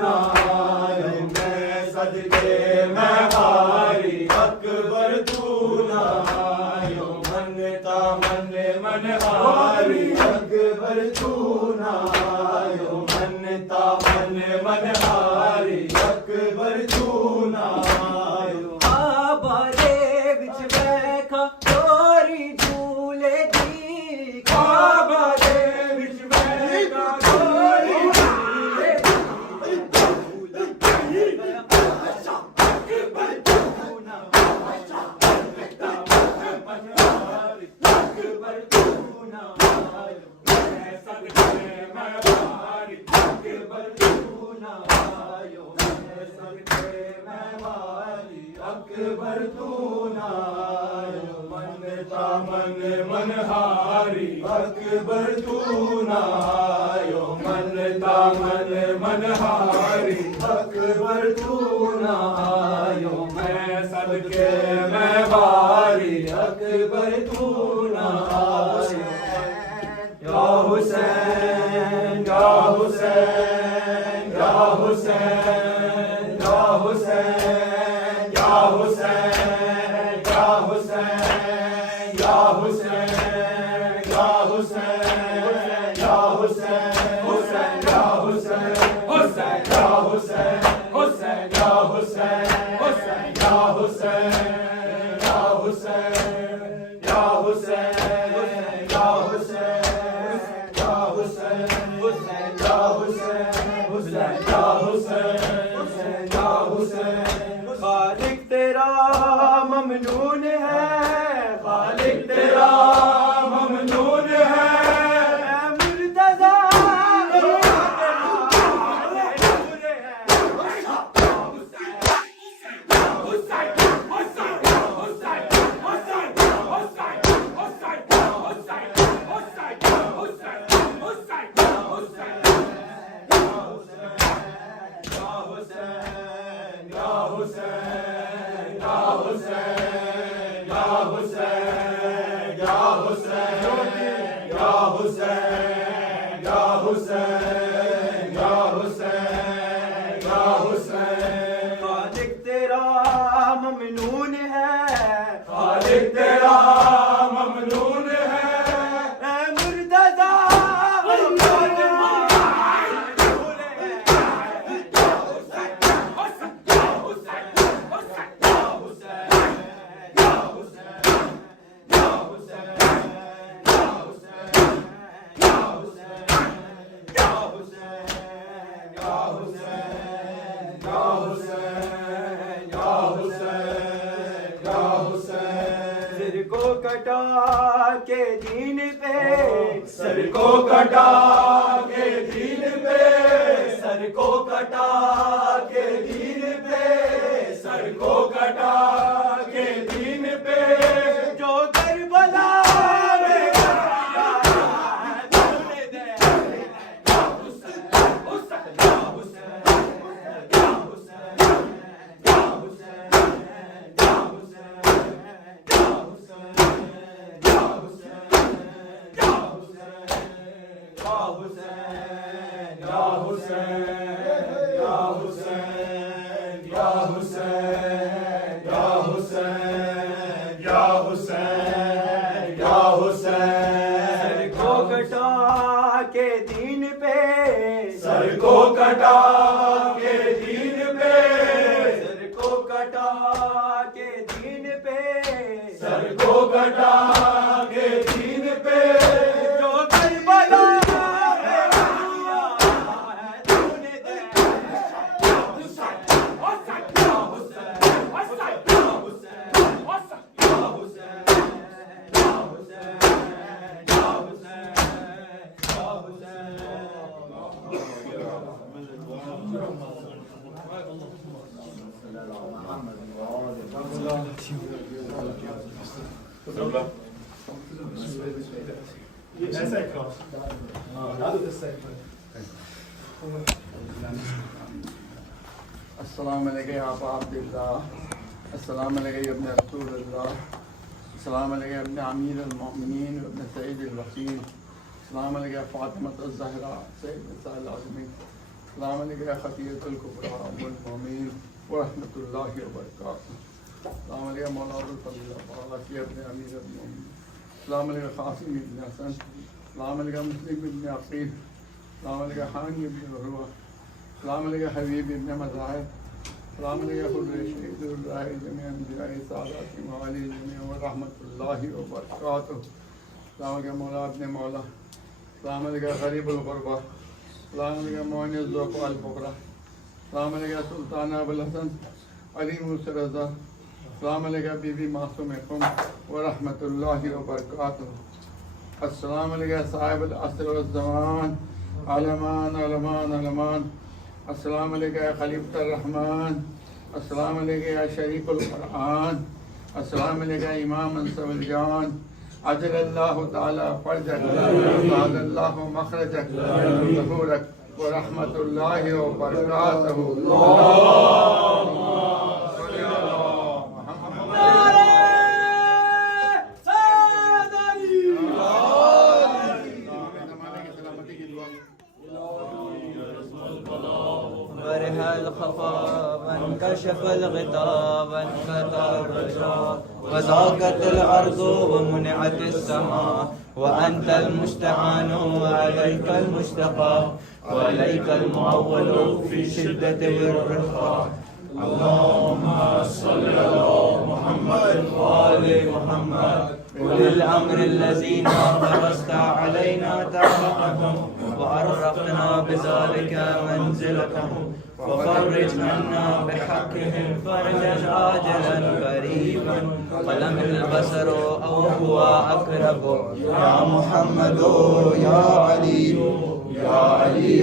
ना आयो मैं सदके मैं वारी अकबर तू ना आयो मनता मन मनहारी अकबर तू ना आयो मनता मन मनहारी अकबर तू ना आयो आबारे विच बैठा चोरी झूले दी आबारे विच बैठा चोरी झूले अकबर तू ना आयो मनता मन मनहारी अकबर तू ना आयो मैं सदके मैं वारी अकबर तू ना आयो मैं सदके मैं वारी अकबर तू ना आयो मनता मन मनहारी अकबर तू ना आयो मनता मन मनहारी अकबर तू ना आयो मैं सदके मैं वारी अकबर तू ना आयो या हुसैन या हुसैन या हुसैन या हुसैन या हुसैन या हुसैन या हुसैन या हुसैन या हुसैन हुसैन या हुसैन हुसैन या हुसैन हुसैन या हुसैन हुसैन या हुसैन या हुसैन या हुसैन या हुसैन या हुसैन हुसैन या हुसैन हुसैन या हुसैन हुसैन या हुसैन खालिक तेरा ममनून है खालिक तेरा ममनून है Murtaza Husain, Ya Husain, Ya Husain, Ya Husain. कटा के दीन पे, सर को कटा के दीन पे, सर को कटा के दीन पे, सर को कटा के दीन पे, जो करबला में सर को कटा के दीन पे, सर को कटा के दीन पे, सर को कटा के दीन पे, जो करबला में किया है तूने अस्सलाम वालेकुम या अब्दुल्लाह, अस्सलाम वालेकुम या इब्न रसूलुल्लाह, अस्सलाम वालेकुम या इब्न अमीरुल मोमिनीन व इब्न सय्यिदिल वसील, अस्सलाम वालेकुम या फातिमतुज़ ज़हरा सय्यद निसाइल आज़मीन, अस्सलाम वालेकुम या खतीबतुल कुबरा उम्मुल मोमिनीन व रहमतुल्लाहि व बरकातुहू, अस्सलाम वालेकुम मौलाना फज़ील बाबा की इब्न अमीरुल मोमिनीन, अस्सलाम वालेकुम क़ासिम इब्न हसन, अस्सलाम वालेकुम मुस्लिम इब्न अक़ील, अस्सलाम वालेकुम हानी इब्न उरवा, अस्सलाम वालेकुम हबीब इब्न मज़ाहिर, अस्सलाम वालेकुम खुर्रशीदुल्लाह जमीअ अंबियाए सादाती व आली जमीअ व रहमतुल्लाहि व बरकातुहू, अस्सलाम वालेकुम मौला इब्न मौला, अस्सलाम वालेकुम गरीबुल गुरबा, अस्सलाम वालेकुम मुअनिस ज़ौक़ अल फ़ुक़रा, अस्सलाम वालेकुम सुल्तान अबुल हसन अली मूसा रज़ा, अस्सलाम वालेकुम बीबी मासूम क़ुम व रहमतुल्लाहि व बरकातुहू, अस्सलाम वालेकुम साहिबुल असर व ज़मान अलमान अलमान अलमान, अस्सलाम वालेकुम या खलीफतुर रहमान, अस्सलाम वालेकुम या शरीकुल कुरान, अस्सलाम वालेकुम इमाम अंसुल जान, अजलल्लाहु ताला फरजक वअदल्लाहु मखरजक ज़हूरक व रहमतुल्लाहि व बरकातुहू। وانكشف الغطاء وانقطع الرجاء وضاقت الأرض ومنعت السماء وأنت المستعان وعليك المشتقى وعليك المعول في شدة والرخاء. اللهم صل على محمد وآل محمد أولي الأمر الذين فرضت علينا طاعتهم وأرقنا بذلك منزلتهم وفرج عنا بحقهم فرجا عاجلا قريبا ولمح البصر أو هو أقرب. يا محمد يا علي يا علي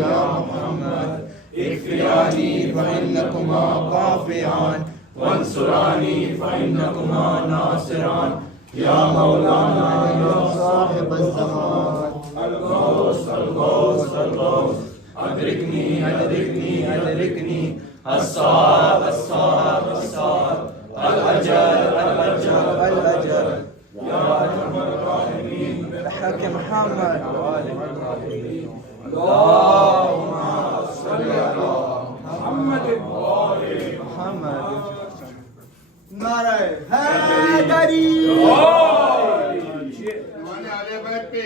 يا محمد اكفياني فإنكما كافيان وانصراني فإنكما ناصران. يا مولانا يا صاحب الزمان الغوث الغوث الغوث أدركني أدركني أدركني الصعب الصعب الصعب الأجل الأجل الأجل. يا أرحم الراحمين بحق محمد اللهم صل على محمد وآل محمد. नारे हैदरी आले बैठ पे